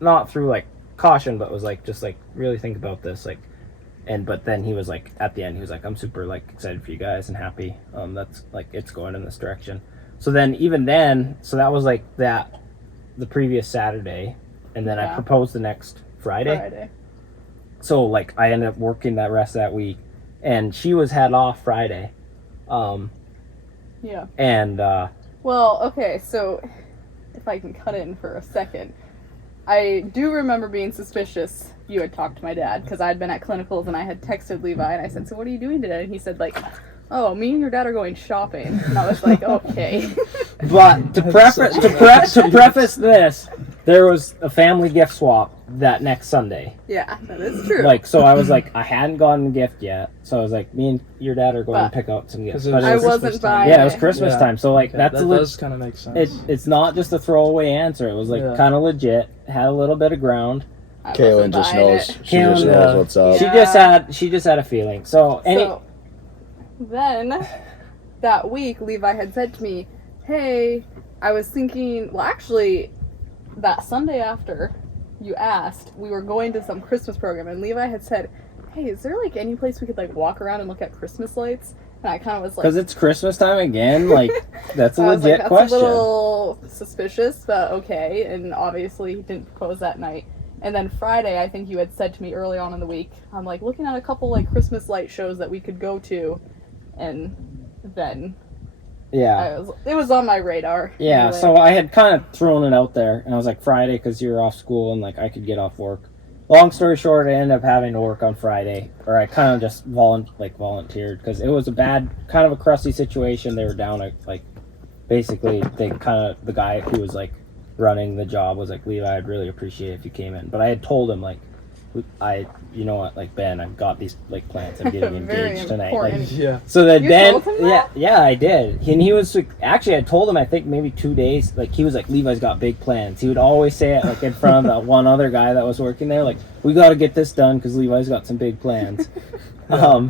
not through caution, but was just really think about this, but then he was at the end, he was like, I'm super excited for you guys and happy, that's it's going in this direction. So then so that was the previous Saturday, and then I proposed the next Friday. So I ended up working that rest of that week, and she had off Friday, Yeah. and Well, okay, so if I can cut in for a second, I do remember being suspicious you had talked to my dad because I'd been at clinicals and I had texted Levi and I said, so what are you doing today? And he said oh, me and your dad are going shopping. And I was like, okay. But to preface this, there was a family gift swap that next Sunday. Yeah, that is true. So I was I hadn't gotten a gift yet. So I was me and your dad are going to pick out some gifts. 'Cause it But was I it was, Christmas wasn't time. buying yeah, it was it. Christmas Yeah. time. So that that's does kind of make sense. it's not just a throwaway answer. It was Yeah. kind of legit. Had a little bit of ground. I Kaylin wasn't just buying knows. it. She just Kaylin, knows what's up. Yeah. She just had a feeling. So Then that week, Levi had said to me, "Hey, I was thinking." Well, actually, that Sunday after you asked, we were going to some Christmas program, and Levi had said, "Hey, is there like any place we could like walk around and look at Christmas lights?" And I kind of was like, because it's Christmas time again, like that's a I was like, legit that's question. a little suspicious, but okay. And obviously, he didn't propose that night. And then Friday, I think you had said to me early on in the week, I'm like looking at a couple like Christmas light shows that we could go to, and then Yeah. it was on my radar. Yeah, anyway. so I had kind of thrown it out there, and I was like, Friday, because you were off school, and like I could get off work. Long story short, I ended up having to work on Friday, or I kind of just volunteered, because it was a bad, kind of a crusty situation. They were down at, like, basically, the guy who was, like, running the job was like, Levi, I'd really appreciate it if you came in. But I had told him, like, you know what, like, Ben, I've got these, like, plans. I'm getting Very engaged tonight. important. Like, Yeah. so that You Ben, told him that? yeah, I did. And he was like, actually, I told him, I think maybe 2 days, like, he was like, Levi's got big plans. He would always say it, like, in front of the one other guy that was working there, like, we got to get this done because Levi's got some big plans.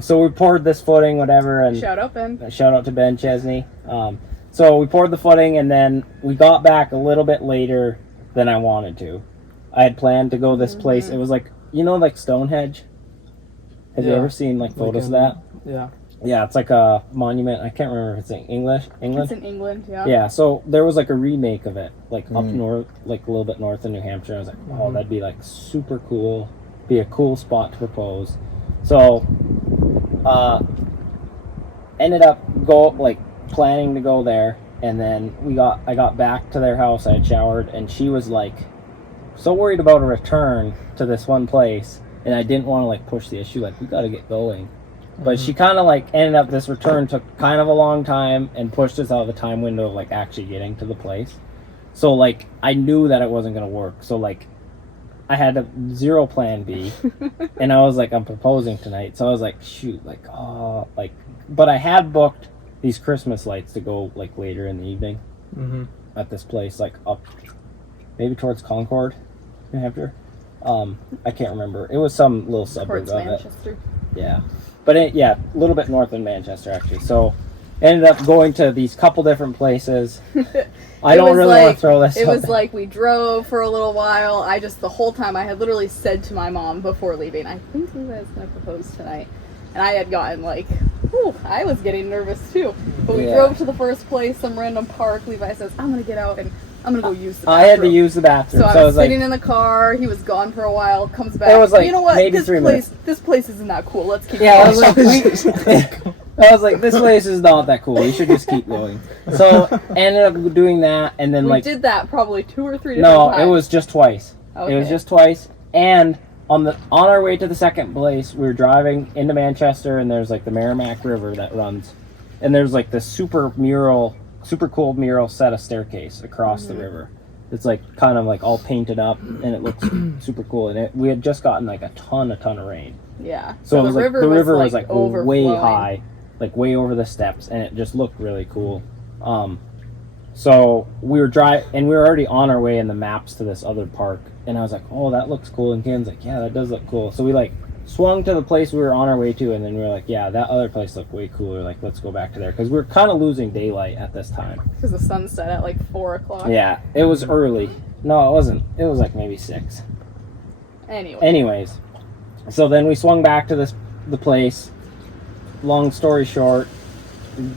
So we poured this footing, whatever, and Shout out, Ben. shout out to Ben Chesney. So we poured the footing, and then we got back a little bit later than I wanted to. I had planned to go this place. It was like, you know, like Stonehenge. Have you Yeah. ever seen like photos of in- that? Yeah. Yeah, it's like a monument. I can't remember if it's in England. It's in England, yeah. Yeah, so there was like a remake of it, like up Mm. north, like a little bit north of New Hampshire. I was like, oh, that'd be like super cool. Be a cool spot to propose. So, ended up planning to go there, and then I got back to their house. I had showered, and she was like so worried about a return to this one place, and I didn't want to like push the issue. Like, we got to get going. But she kind of like ended up, this return took kind of a long time and pushed us out of the time window of like actually getting to the place. So like I knew that it wasn't going to work. So like I had a zero plan B, and I was like, I'm proposing tonight. So I was like, shoot, like, but I had booked these Christmas lights to go like later in the evening Mm-hmm. at this place, like up maybe towards Concord, New Hampshire. I can't remember. It was some little suburb Towards of it. Manchester. Yeah, but a little bit north of Manchester actually. So ended up going to these couple different places. I It don't was really like- want to throw this. It out was there. like we drove for a little while. The whole time I had literally said to my mom before leaving, I think Levi's going to propose tonight. And I had gotten like, whew, I was getting nervous too. But we Yeah. drove to the first place, some random park. Levi says, I'm going to get out and I'm going to go use the bathroom. I had to use the bathroom, So so I was like, sitting in the car. He was gone for a while. Comes back. It was, like, you know what? maybe This 3 place isn't that cool. Let's keep yeah, I going. was like, I was like, this place is not that cool. We should just keep going. So ended up doing that, and then we like, did that probably 2 or 3 different no, times. it was just twice. Okay. It was just twice, and on our way to the second place, we were driving into Manchester, and there's like the Merrimack River that runs, and there's like this super cool mural set of staircase across the river. It's like kind of like all painted up, and it looks super cool. And we had just gotten like a ton of rain, Yeah. so it was the like the river was like way overflowing. high, like way over the steps, and it just looked really cool. So we were and we were already on our way in the maps to this other park, and I was like, oh, that looks cool. And Ken's like, yeah, that does look cool. So we like swung to the place we were on our way to, and then we were like, yeah, that other place looked way cooler. Like, let's go back to there, because we were kind of losing daylight at this time. Because the sun set at like 4 o'clock. Yeah, it was early. No, it wasn't. It was like maybe 6. Anyway. Anyways, so then we swung back to the place. Long story short,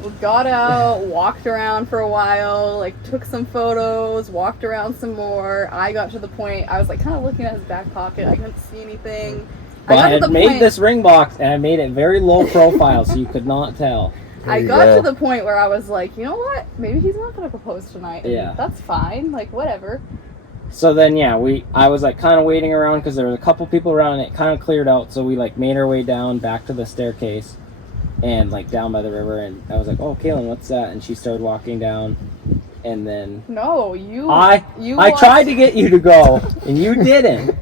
We got out, walked around for a while, like took some photos, walked around some more. I got to the point, I was like kind of looking at his back pocket. I couldn't see anything. but I got to had the made point, this ring box, and I made it very low profile, so you could not tell. I you got go. to the point where I was like, you know what? Maybe he's not going to propose tonight. And Yeah. that's fine. Like, whatever. So then, yeah, I was like kind of waiting around because there was a couple people around, and it kind of cleared out. So we like made our way down back to the staircase, and like down by the river. And I was like, "Oh, Kaylin, what's that?" And she started walking down, and then No, you. I tried to get you to go, and you didn't.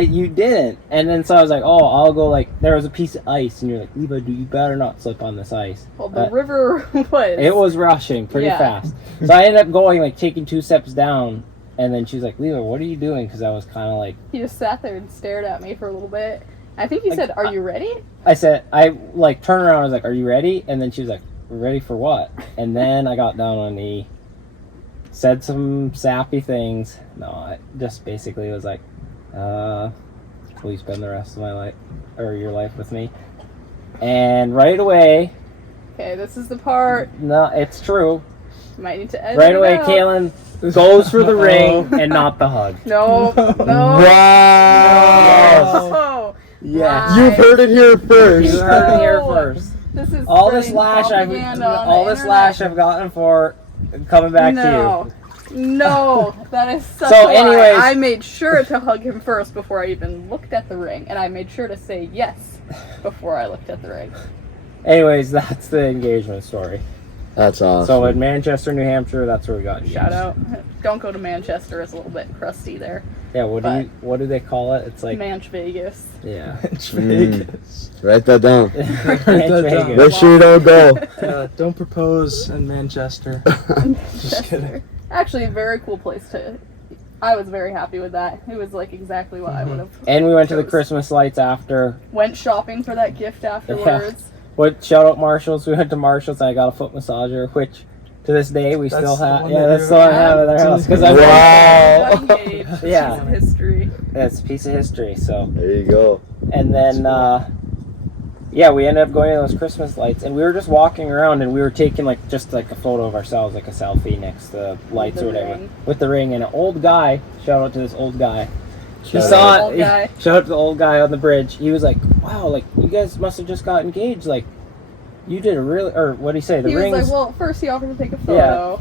You didn't. And then so I was like, "Oh, I'll go." Like there was a piece of ice, and you're like, "Levi, you better not slip on this ice." Well, the river was. It was rushing pretty Yeah. fast. So I ended up going, like, taking 2 steps down, And then she's like, Leela, what are you doing? Because I was kind of like, He just sat there and stared at me for a little bit. I think he said, "Are you ready?" I said, I like turned around, I was like, are you ready? And then she was like, ready for what? And then I got down on a knee, said some sappy things. No, I just basically was like, will you spend the rest of my life, or your life with me? And right away, Okay, this is the part. no, it's true. Might need to edit Right it away, out. Kaylin goes for the ring and not the hug. No, no. Wow! No. Yes. Wow. You've heard it here first. You heard it here No. first. This is All this spreading lash propaganda on all the this internet. lash I've gotten for coming back No. to you. No, that is such So a lie. anyways- I made sure to hug him first before I even looked at the ring, and I made sure to say yes before I looked at the ring. Anyways, that's the engagement story. That's awesome. So in Manchester, New Hampshire, that's where we got engaged. Shout out. Don't go to Manchester, it's a little bit crusty there. Yeah, what do they call it? It's like Manch Vegas. yeah. It's Vegas. Write that down. Manch that down. Vegas. Make sure you don't go. Don't propose in Manchester. Just kidding. Actually, a very cool place to. I was very happy with that. It was like exactly what I would have. And we went to the chose. Christmas lights after. Went shopping for that gift afterwards. What shout out Marshalls. We went to Marshalls and I got a foot massager, which to this day we That's still the have. one Yeah, that that's you- the one I have at their house because Wow. Got engaged. Yeah. Piece of history. It's a piece of history. So There you go. and then yeah, we ended up going to those Christmas lights and we were just walking around and we were taking like just like a photo of ourselves, like a selfie next to lights the or whatever ring. with the ring. And an old guy, shout out to this old guy. He Shout saw out. it. Old guy. Shout out to the old guy on the bridge. He was like, "Wow, like you guys must have just got engaged. Like, you did a really, or what did he say? The He rings." was like, well, first he offered to take a photo,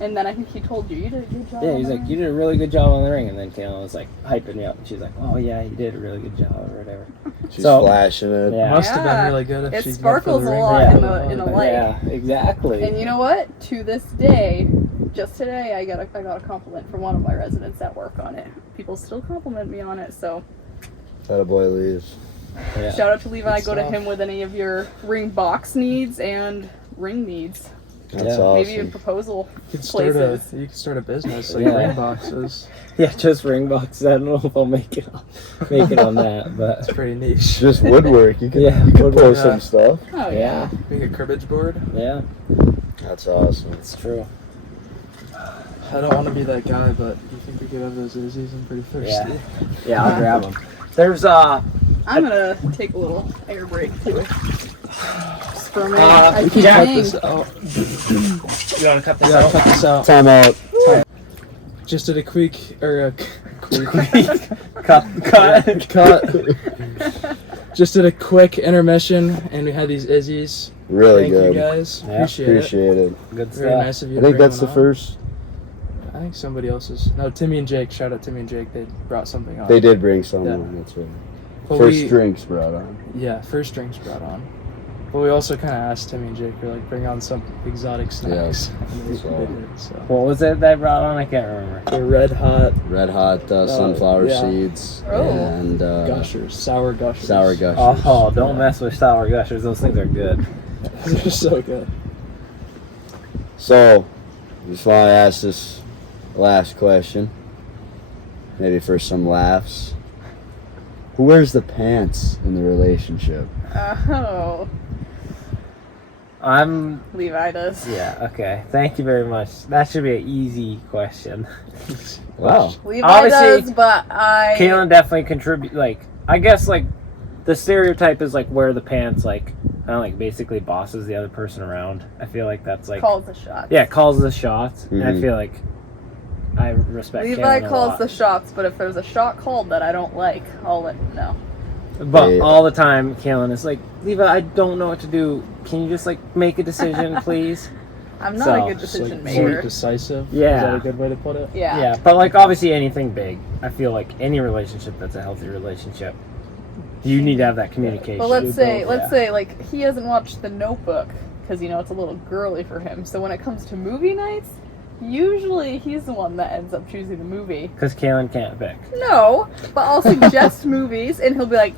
and then I think he told you, you did a good job. yeah, on he's that." like, "You did a really good job on the ring." And then Kayla was like hyping me up, and she's like, "Oh yeah, you did a really good job or whatever." She's So- flashing it. Yeah, Must have Yeah. been really good if It she went for sparkles the a ring lot right in out of the light. light. yeah, exactly. And you know what? To this day, just today, I got a compliment from one of my residents at work on it. People still compliment me on it, so That boy leaves. yeah. shout out to Levi. Good Go to stuff. him with any of your ring box needs and ring needs. That's Yeah. awesome. Maybe even proposal. You could start places. you could start a business like Yeah. ring boxes. Yeah, just ring boxes. I don't know if I'll make it on that, but It's pretty niche. Just woodwork. You can, Yeah, you can woodwork, pull yeah. some stuff. Oh yeah, Make a cribbage board. yeah, That's awesome. it's true. I don't want to be that guy, but do you think we could have those Izzy's? I'm pretty thirsty. Yeah. Yeah, I'll grab them. There's I'm gonna take a little air break too. Just for a minute. I we keep can cut saying- This out. you want to cut this Yeah, out? cut this out. Time out. Just did a quick cut. cut. Just did a quick intermission, and we had these Izzy's. Really Thank good. you guys. Yeah, Appreciate it. Appreciate it. Good Very stuff. nice of you. I to think bring that's the one on. first. I think somebody else's. No, Timmy and Jake. Shout out Timmy and Jake. They brought something on. They did bring some. Yeah. That's right. But First we- drinks brought on. Yeah, first drinks brought on. But we also kind of asked Timmy and Jake to like bring on some exotic snacks. And they So- did, so. What was it they brought on? I can't remember. The red hot Red hot sunflower yeah. seeds Oh. and gushers, sour gushers. sour gushers. Oh, don't mess with sour gushers. Those things are good. They're so good. So, just want to ask this last question, maybe for some laughs. Who wears the pants in the relationship? Oh, I'm. Levi does. Yeah. Okay. Thank you very much. That should be an easy question. Wow. Levi Obviously, does, but I. Kaylin definitely contribute. Like, I guess like the stereotype is like wear the pants. Like, kind of like basically bosses the other person around. I feel like that's like calls the shots. yeah, calls the shots. And I Mhm. feel like I respect Levi Kaylin a calls lot. the shots, but if there's a shot called that I don't like, I'll let him know. But Hey. all the time, Kaylin is like, Levi, I don't know what to do. Can you just like make a decision, please? I'm not So, a good Just decision like sort maker. of decisive. Yeah. Is that a good way to put it? Yeah. Yeah, but like obviously anything big, I feel like any relationship that's a healthy relationship, you need to have that communication. But let's Yeah. say like he hasn't watched The Notebook because it's a little girly for him. So when it comes to movie nights, usually he's the one that ends up choosing the movie. Because Kaylin can't pick. No, but I'll suggest movies, and he'll be like,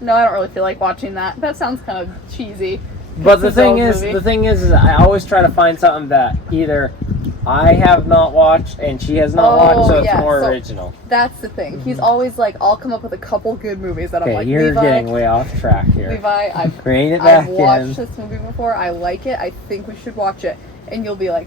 "No, I don't really feel like watching that. That sounds kind of cheesy." But the It's his thing own is, movie. the thing is I always try to find something that either I have not watched, and she has not Oh, watched, so it's yeah, more so- original. That's the thing. He's always like, I'll come up with a couple good movies that I'm Okay, like, you're Levi, getting way off track here. Levi, I've Rein it back I've watched in. this movie before. I like it. I think we should watch it. And you'll be like,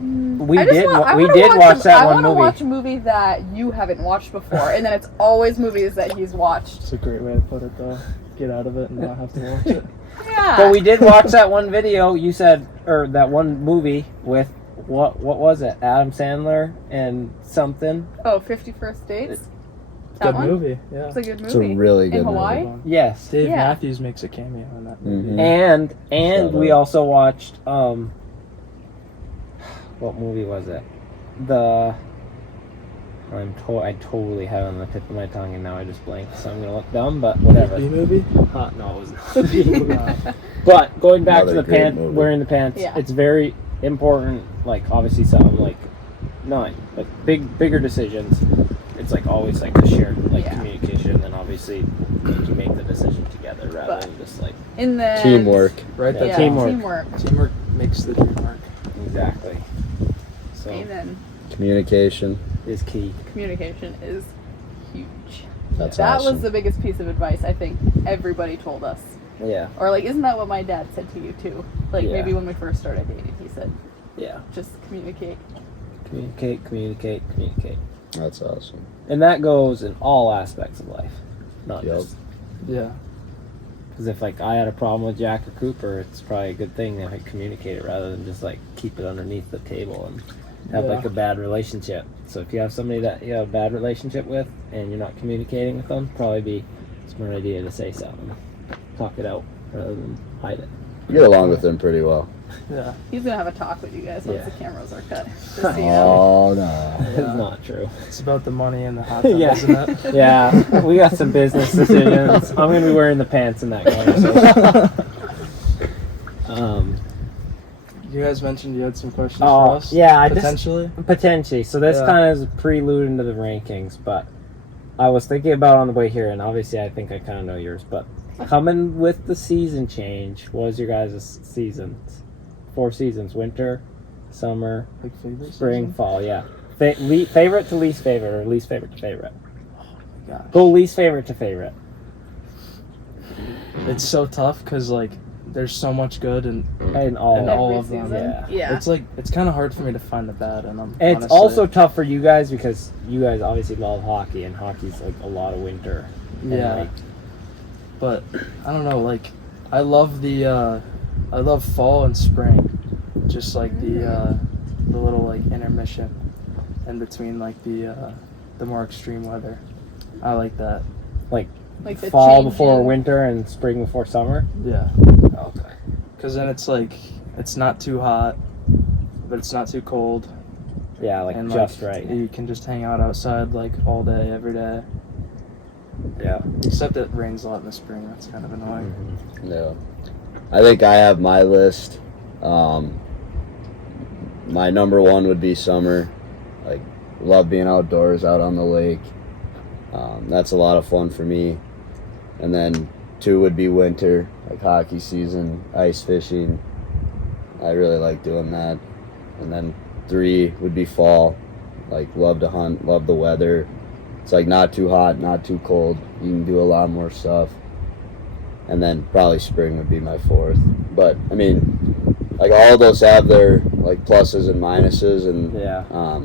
We I just did. want- I We wanna did watch that I one want to movie. watch a movie that you haven't watched before, and then it's always movies that he's watched. It's a great way to put it, though. Get out of it and not have to watch it. Yeah. But we did watch that one video you said, or that one movie with what was it? Adam Sandler and something. Oh, 50 First Dates. That Good one. movie, yeah. It's a good It's a movie. really good In Hawaii. movie. Yes. Dave Yeah. Matthews makes a cameo in that movie. Mhm. And Shout we out. also watched what movie was it? I totally have it on the tip of my tongue and now I just blanked, so I'm gonna look dumb, but whatever. B movie? No, it was not a B movie. But going back Another to the great pants, movie. wearing the pants, Yeah. it's very important. Like obviously, some like bigger decisions. It's like always like the shared like Yeah. communication, and obviously you make the decision together rather But- than just like In the Teamwork. Right, Yeah. that Yeah, Teamwork. Teamwork makes the dream work. exactly. So Amen. Communication. is key. Communication is huge. That's That awesome. was the biggest piece of advice I think everybody told us. Yeah, Or like, isn't that what my dad said to you too? Like Yeah. maybe when we first started dating, he said, yeah. just communicate. Communicate. That's awesome. And that goes in all aspects of life, not Yep. just Yeah. because if like I had a problem with Jack or Cooper, it's probably a good thing if I communicate it rather than just like keep it underneath the table and have like Yeah. a bad relationship. So if you have somebody that you have a bad relationship with and you're not communicating with them, probably be a smart idea to say something, talk it out rather than hide it. You get along with them pretty well. Yeah. He's gonna have a talk with you guys once Yeah. the cameras are cut. Just so you know. Oh no. It's not true. It's about the money and the hot tub, Yeah. isn't it? Yeah, we got some business decisions. I'm gonna be wearing the pants in that conversation. You guys mentioned you had some questions Oh, for us? yeah, I just- Potentially? Potentially. So this Yeah. kind of is prelude into the rankings, but I was thinking about on the way here, and obviously I think I kind of know yours, but coming with the season change, what was your guys' seasons? 4 seasons: winter, summer, Like favorite spring, season? fall. Yeah. Favorite to least favorite, or least favorite to favorite. Gosh. Go least favorite to favorite. It's so tough because, like, there's so much good and And all. And of all them. of them. Yeah. Yeah. it's like, it's kind of hard for me to find the bad in them. And it's honestly. also tough for you guys because you guys obviously love hockey, and hockey's like a lot of winter. And, Yeah. like, But I don't know, like I love fall and spring. Just like the little like intermission in between like the more extreme weather. I like that. like the fall change before in- winter and spring before summer. Yeah. Okay. Cuz then it's like it's not too hot, but it's not too cold. Yeah, like and just like, right. You can just hang out outside like all day every day. Yeah. Except it rains a lot in the spring. That's kind of annoying. Yeah. I think I have my list. My number one would be summer. Like, love being outdoors, out on the lake. That's a lot of fun for me. And then 2 would be winter, like hockey season, ice fishing. I really like doing that. And then 3 would be fall. Like, love to hunt, love the weather. It's like not too hot, not too cold. You can do a lot more stuff. And then probably spring would be my 4th. But I mean, like all those have their like pluses and minuses, and Yeah.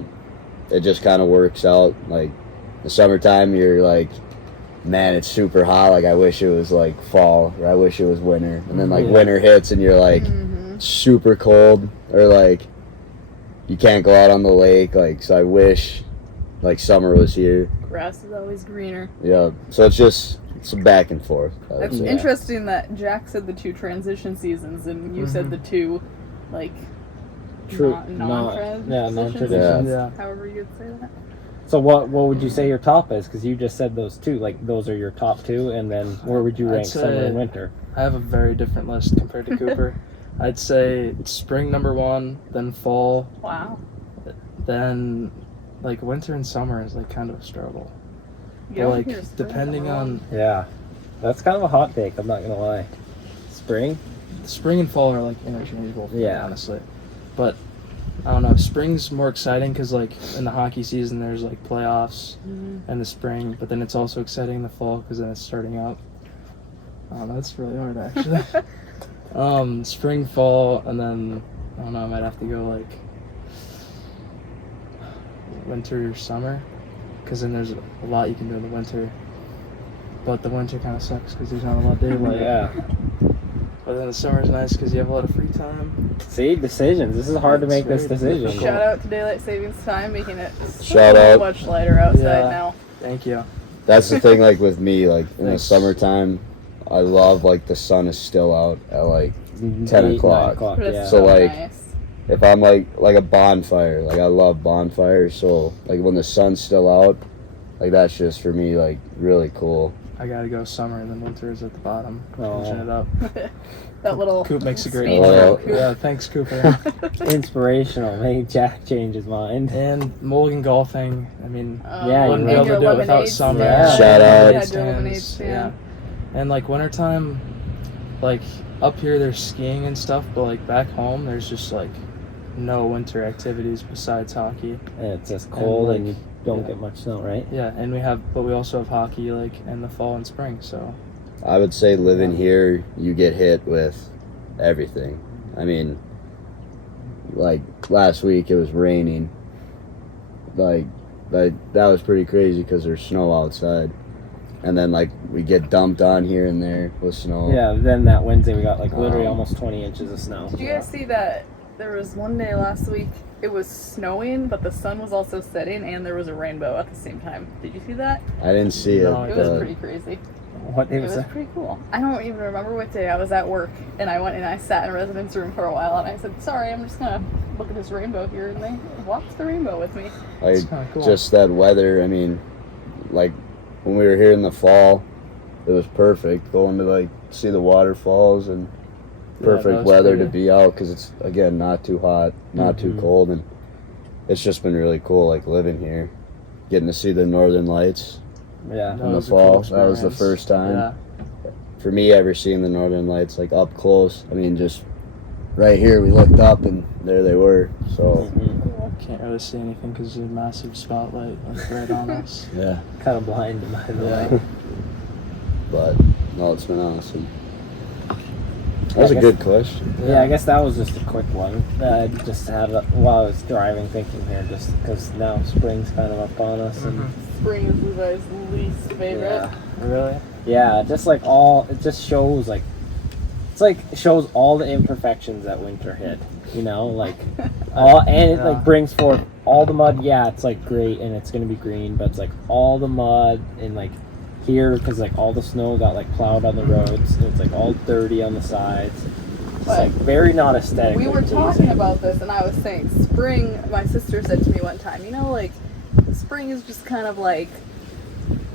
it just kind of works out. Like the summertime, you're like, man, it's super hot. Like I wish it was like fall, or I wish it was winter. And then like Yeah. winter hits, and you're like super cold, or like you can't go out on the lake. Like so, I wish like summer was here. Grass is always greener. Yeah. So it's back and forth. I would It's say. interesting that Jack said the 2 transition seasons and you said the 2 like True. non-transition non-traditional. seasons, Yeah. however you'd say that. So what would you say your top is? Because you just said those 2. Like those are your top 2, and then where would you I'd rank summer say- and winter? I have a very different list compared to Cooper. I'd say spring number 1, then fall, Wow. then like winter and summer is like kind of a struggle. You But, don't like hear spring depending number on Yeah. That's kind of a hot take. I'm not gonna lie. Spring. spring and fall are like interchangeable for me, Yeah. honestly. But I don't know. Spring's more exciting because like in the hockey season there's like playoffs in the spring, but then it's also exciting in the fall because then it's starting up. That's really hard actually. Spring, fall, and then I don't know. I might have to go like winter, summer, because then there's a lot you can do in the winter. But the winter kind of sucks because there's not a lot of daylight. Yeah. But then the summer's nice because you have a lot of free time. See, decisions. This is hard to It's make this very decision. difficult. Shout out to daylight savings time, making it Shout so out. much lighter outside Yeah. now. Thank you. That's the thing, like with me, like in the Thanks. summertime, I love like the sun is still out at like 10 8, o'clock. 9 But it's yeah. So, like, nice. if I'm like a bonfire, like I love bonfires, so like when the sun's still out, like that's just for me like really cool. I gotta go summer and then winter is at the bottom. Oh. Finishing it up. That little Coop makes a great speech Oh. from Coop. Yeah, thanks Cooper. Inspirational. Make Jack change his mind. And Mulligan golfing. I mean, Yeah, wouldn't be you're able to your do it without lemonade summer. stand. Shout out. Yeah, your lemonade stand. Yeah. And like wintertime, like up here there's skiing and stuff, but like back home there's just like no winter activities besides hockey. And it's just cold and, like, you don't yeah. get much snow, right? Yeah, and we also have hockey like in the fall and spring. So I would say living here, you get hit with everything. I mean, like last week it was raining. Like that was pretty crazy because there's snow outside, and then like we get dumped on here and there with snow. Yeah, then that Wednesday we got like literally Um, almost 20 inches of snow. Did you guys see that there was one day last week it was snowing, but the sun was also setting and there was a rainbow at the same time? Did you see that? I didn't see No, it. It was but pretty crazy. What day It was was that? pretty cool. I don't even remember what day. I was at work and I went and I sat in a residence room for a while and I said, sorry, I'm just gonna look at this rainbow here, and they watched the rainbow with me. it's kind of cool. Just that weather. I mean, like when we were here in the fall, it was perfect going to like see the waterfalls and Yeah, perfect that was weather to pretty. be out because it's again not too hot, not too Mhm. cold, and it's just been really cool like living here, getting to see the northern lights. Yeah. That in the was a cool fall, that was the experience. first time. Yeah. For me, ever seeing the northern lights like up close. I mean, just right here, we looked up and there they were. So Mhm. Can't really see anything because there's a massive spotlight like right on us. yeah, Kind of blinded by the Yeah. light. but no, it's been awesome. That was I a guess- good question. Yeah, I guess that was just a quick one. I just had while I was driving thinking here, just because now spring's kind of up on us. And Spring is Levi's least favorite. yeah, Really? yeah, just like it just shows like, it's like it shows all the imperfections that winter hid. You know, like all, and it Yeah. like brings forth all the mud. Yeah, it's like great and it's gonna be green, but it's like all the mud and like here because like all the snow got like plowed on the roads. And it's like all dirty on the sides. It's But like very not aesthetic. We were talking about this, and I was saying, spring. My sister said to me one time, you know, like spring is just kind of like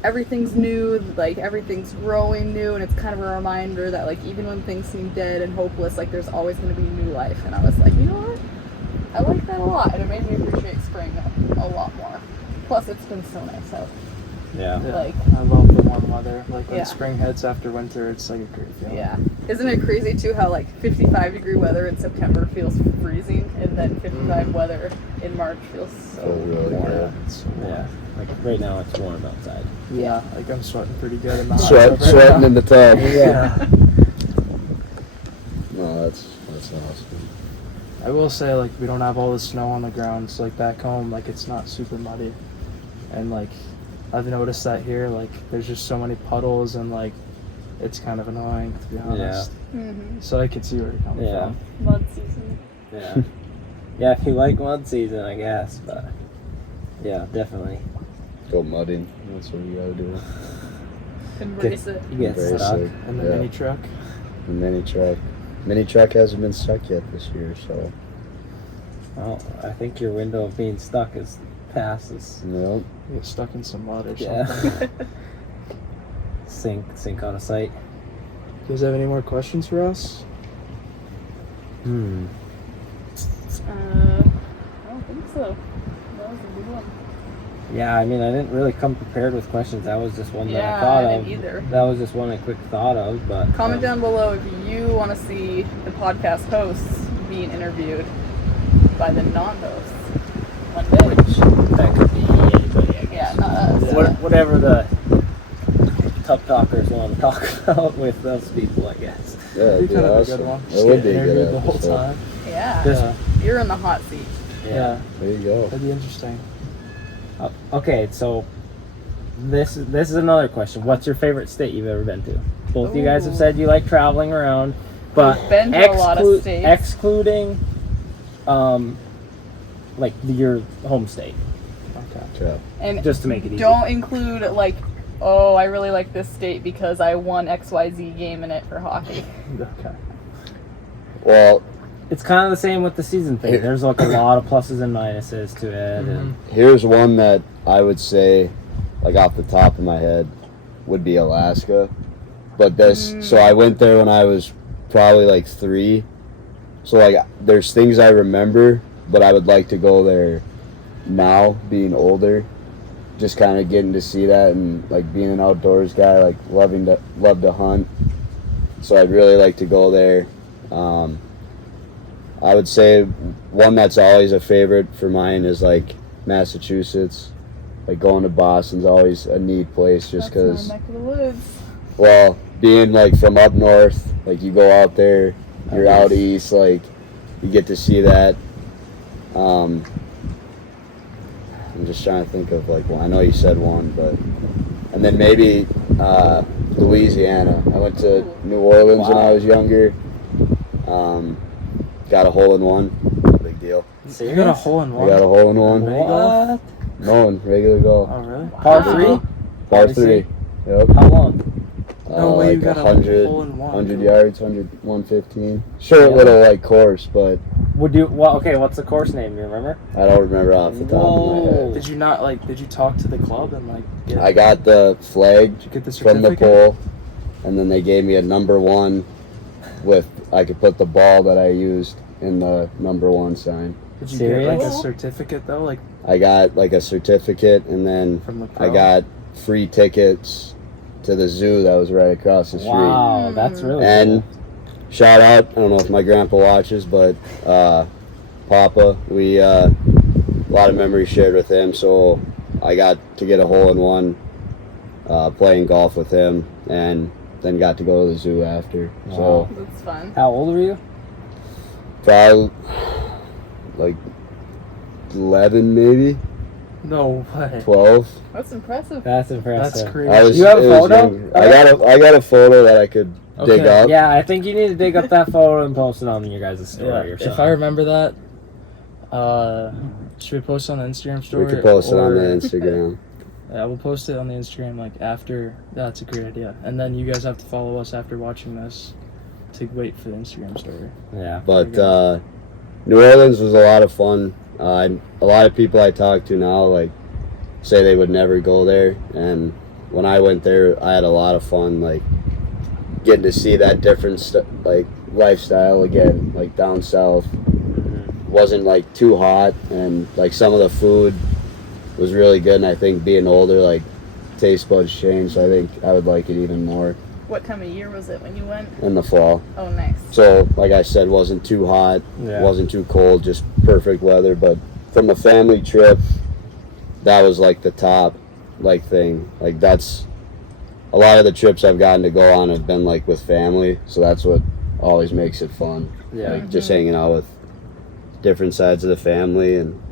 everything's new, like everything's growing new, and it's kind of a reminder that like even when things seem dead and hopeless, like there's always going to be new life. And I was like, you know what? I like that a lot, and it made me appreciate spring a lot more. Plus, it's been so nice out. Yeah. Yeah. Like, I love the warm weather. Like when Yeah. spring hits after winter, it's like a great feeling. yeah. Isn't it crazy too how like 55-degree weather in September feels freezing, and then 55 weather in March feels so Feels really warm. good. It's so warm. Yeah. Like right now it's warm outside. Yeah, like I'm sweating pretty good in the hot Sweating tub right now. in the tub. Yeah. No, that's awesome. I will say, like, we don't have all the snow on the ground, so like back home, like it's not super muddy, and like I've noticed that here, like there's just so many puddles and like it's kind of annoying to be honest. Mm-hmm. So I could see where you're coming Yeah. from. Mud season. Yeah. Yeah, if you like mud season, I guess, but yeah, definitely. Go mudding. That's what you gotta do. Embrace it. You get Very stuck. sick. And the Yeah. mini truck. The mini truck. Mini truck hasn't been stuck yet this year, so Well, I think your window of being stuck is passes. no. You get stuck in some mud or Yeah. something. Sink out of sight. You guys have any more questions for us? Hmm. I don't think so. That was a good one. Yeah, I mean, I didn't really come prepared with questions. That was just one that Yeah, I thought I of. didn't either. That was just one I quick thought of, but Comment down below if you want to see the podcast hosts being interviewed. by the non-hosts one day. Which that could be anybody, I Yeah, guess. not us. Whatever the Tub Talkers want to talk about with those people, I guess. Yeah, it'd Be be kind of a awesome. good one. It Just would get be a interviewed good the whole episode. time. Yeah. Just- You're in the hot seat. Yeah, There you go. that'd be interesting. Okay, so this is another question. What's your favorite state you've ever been to? Both of you guys have Ooh. said you like traveling around, but We've been to a lot of states. excluding, like your home state, Okay. Yeah. And just to make it easy. don't include like, oh, I really like this state because I won XYZ game in it for hockey. Okay. Well, It's kind of the same with the season thing. There's like a lot of pluses and minuses to it, and here's one that I would say, like off the top of my head, would be Alaska. But so I went there when I was probably like 3. So like, there's things I remember, but I would like to go there now, being older, just kind of getting to see that, and like being an outdoors guy, like love to hunt. So I'd really like to go there. I would say one that's always a favorite for mine is like Massachusetts. Like going to Boston's always a neat place, just That's because. my neck of the woods. Well, being like from up north, like you go out there, you're out east, like you get to see that. I'm just trying to think of like one. I know you said one, but and then maybe Louisiana. I went to New Orleans when I was younger. Got a hole in one. No big deal. You got a hole in I one. got a hole in one. Mini golf? what? No, in regular golf. Oh really? Par Wow. 3? Par Obviously. 3. Yep. How long? No way like you got a 100, hole in one. 100 yards, 115. Short Yeah. little like course, but Would you? Well, okay. What's the course name? You remember? I don't remember off the top of my Whoa. head. Did you not like? Did you talk to the club and like? Get, I got the flag Did you get the from the certificate? pole, and then they gave me a number 1 with I could put the ball that I used in the number 1 sign. Did you get like a Serious? certificate though, like I got like a certificate, and then from the pro? I got free tickets to the zoo that was right across the street. Wow, that's really And cool. shout out, I don't know if my grandpa watches, but Papa, we a lot of memories shared with him, so I got to get a hole in one playing golf with him, and then got to go to the zoo after. So That's fun. How old were you? probably like 11, maybe No way. 12. That's impressive. That's impressive. That's crazy. I was, You have a it was photo? younger. I got a photo that I could dig Okay. up. Yeah, I think you need to dig up that photo and post it on your guys' story Yeah, or if something. I remember that, should we post it on the Instagram story? We could post it on the or- Instagram. Yeah, we'll post it on the Instagram like after. That's a great idea. And then you guys have to follow us after watching this to wait for the Instagram story. Yeah. But New Orleans was a lot of fun. A lot of people I talk to now like say they would never go there, and when I went there, I had a lot of fun. Like getting to see that different like lifestyle again, like down south. Wasn't like too hot, and like some of the food was really good. And I think being older, like taste buds change. So I think I would like it even more What time of year was it when you went? in the fall. Oh, nice. So, like I said, wasn't too hot, Yeah. wasn't too cold, just perfect weather. But from a family trip, that was like the top like thing. Like that's a lot of the trips I've gotten to go on have been like with family, so that's what always makes it fun. Yeah. Like just hanging out with different sides of the family, and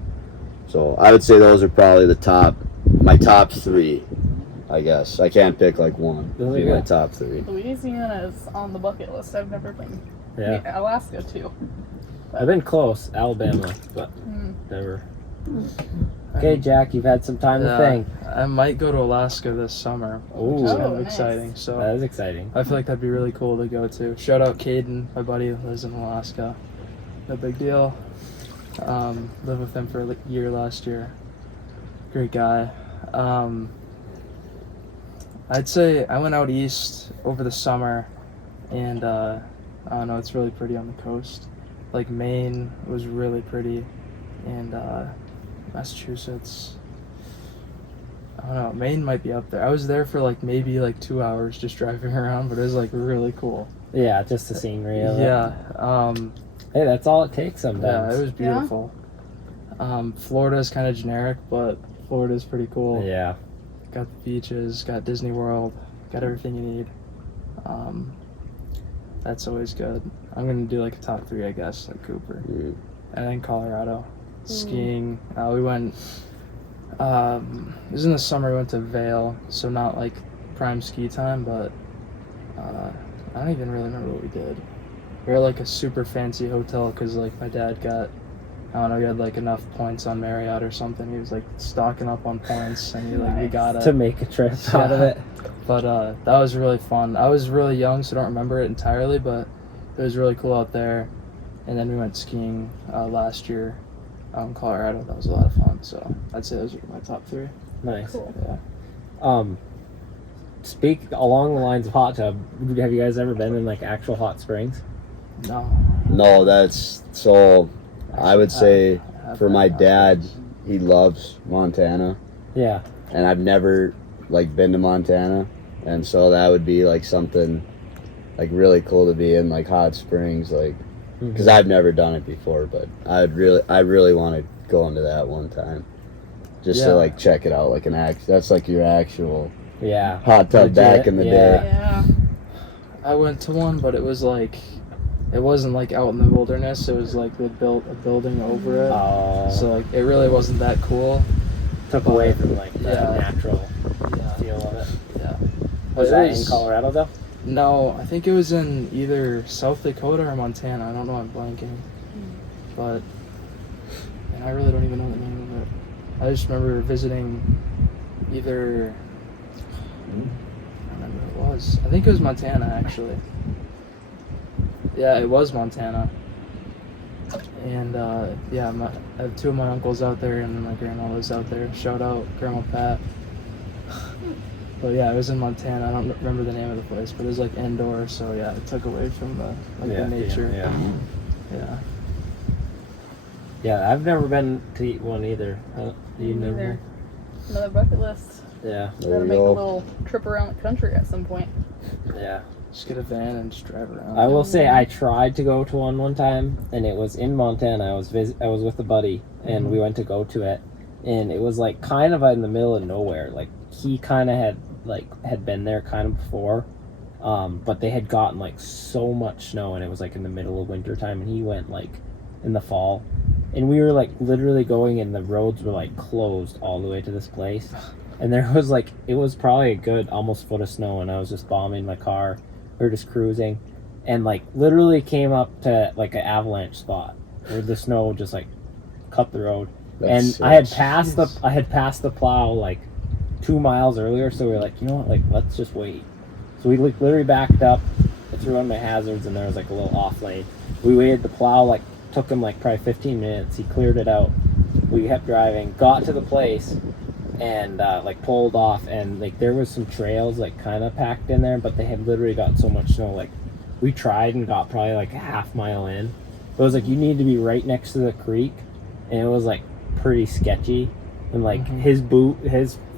so I would say those are probably my top 3. I guess I can't pick like one. Those are Be my good. top 3. Louisiana is on the bucket list. I've never been. Yeah. Alaska too. I've been close, Alabama, but Mm. never. Okay, Jack, you've had some time to think. I might go to Alaska this summer. Ooh. Which is kind Oh, of nice. exciting. So That is exciting. I feel like that'd be really cool to go to. Shout out Caden, my buddy who lives in Alaska. No big deal. Lived with him for a year last year. Great guy. I'd say I went out east over the summer, and I don't know, it's really pretty on the coast. Like Maine was really pretty, and Massachusetts. I don't know, Maine might be up there. I was there for like maybe like 2 hours just driving around, but it was like really cool. Yeah, just the scenery of it. Yeah. Hey, that's all it takes Yeah, sometimes. it was beautiful. Florida's kind of generic, but Florida's pretty cool. Yeah. Got the beaches, got Disney World, got everything you need. That's always good. I'm gonna do like a top 3, I guess, like Cooper, Mm. and then Colorado. Skiing. We went. It was in the summer. We went to Vail, so not like prime ski time, but I don't even really remember what we did. We were at like a super fancy hotel because like my dad got, I don't know, he had like enough points on Marriott or something. He was like stocking up on points, and he like we got To it. make a trip out of it. But that was really fun. I was really young, so I don't remember it entirely, but it was really cool out there. And then we went skiing last year out in Colorado. That was a lot of fun. So I'd say those are my top 3. Nice. Cool. Yeah. Speak along the lines of hot tub. Have you guys ever been in like actual hot springs? No. No, that's so. I would say I have for my not. dad, he loves Montana, Yeah. and I've never like been to Montana, and so that would be like something like really cool to be in like hot springs, like because I've never done it before, but I really want to go into that one time, just Yeah. to like check it out, like that's like your actual Yeah. hot tub Legit, back in the yeah. day. Yeah. I went to one, but it was like, it wasn't like out in the wilderness. It was like they built a building over it. So like it really wasn't that cool. Took away from like the Yeah. natural Yeah. feel of it. Yeah. Was It that was- in Colorado though? No, I think it was in either South Dakota or Montana. I don't know. I'm blanking. But and I really don't even know the name of it. I just remember visiting either. I don't remember what it was. I think it was Montana actually. Yeah, it was Montana. And yeah, I have 2 of my uncles out there, and then my grandma lives out there. Shout out Grandma Pat. But yeah, it was in Montana. I don't remember the name of the place, but it was like indoor, so yeah, it took away from the the nature. Yeah. Yeah. Yeah, I've never been to one either. You never? Neither. Another bucket list. Yeah. There Gotta you make a go. little trip around the country at some point. Yeah. Just get a van and just drive around. I will say I tried to go to one time, and it was in Montana. I was with a buddy, and we went to go to it, and it was like kind of in the middle of nowhere. Like he kind of had been there kind of before, but they had gotten like so much snow, and it was like in the middle of winter time, and he went like in the fall, and we were like literally going, and the roads were like closed all the way to this place, and there was like it was probably a good almost foot of snow, and I was just bombing my car. We were just cruising, and like literally came up to like an avalanche spot where the snow just like cut the road. And I had passed the plow like 2 miles earlier, so we were like, you know what, like let's just wait. So we like literally backed up, I threw on my hazards, and there was like a little off lane. We waited. The plow like took him like probably 15 minutes. He cleared it out. We kept driving, got to the place, and like pulled off, and like there was some trails like kind of packed in there, but they had literally got so much snow. Like we tried and got probably like a half mile in. It was like you need to be right next to the creek, and it was like pretty sketchy, and like his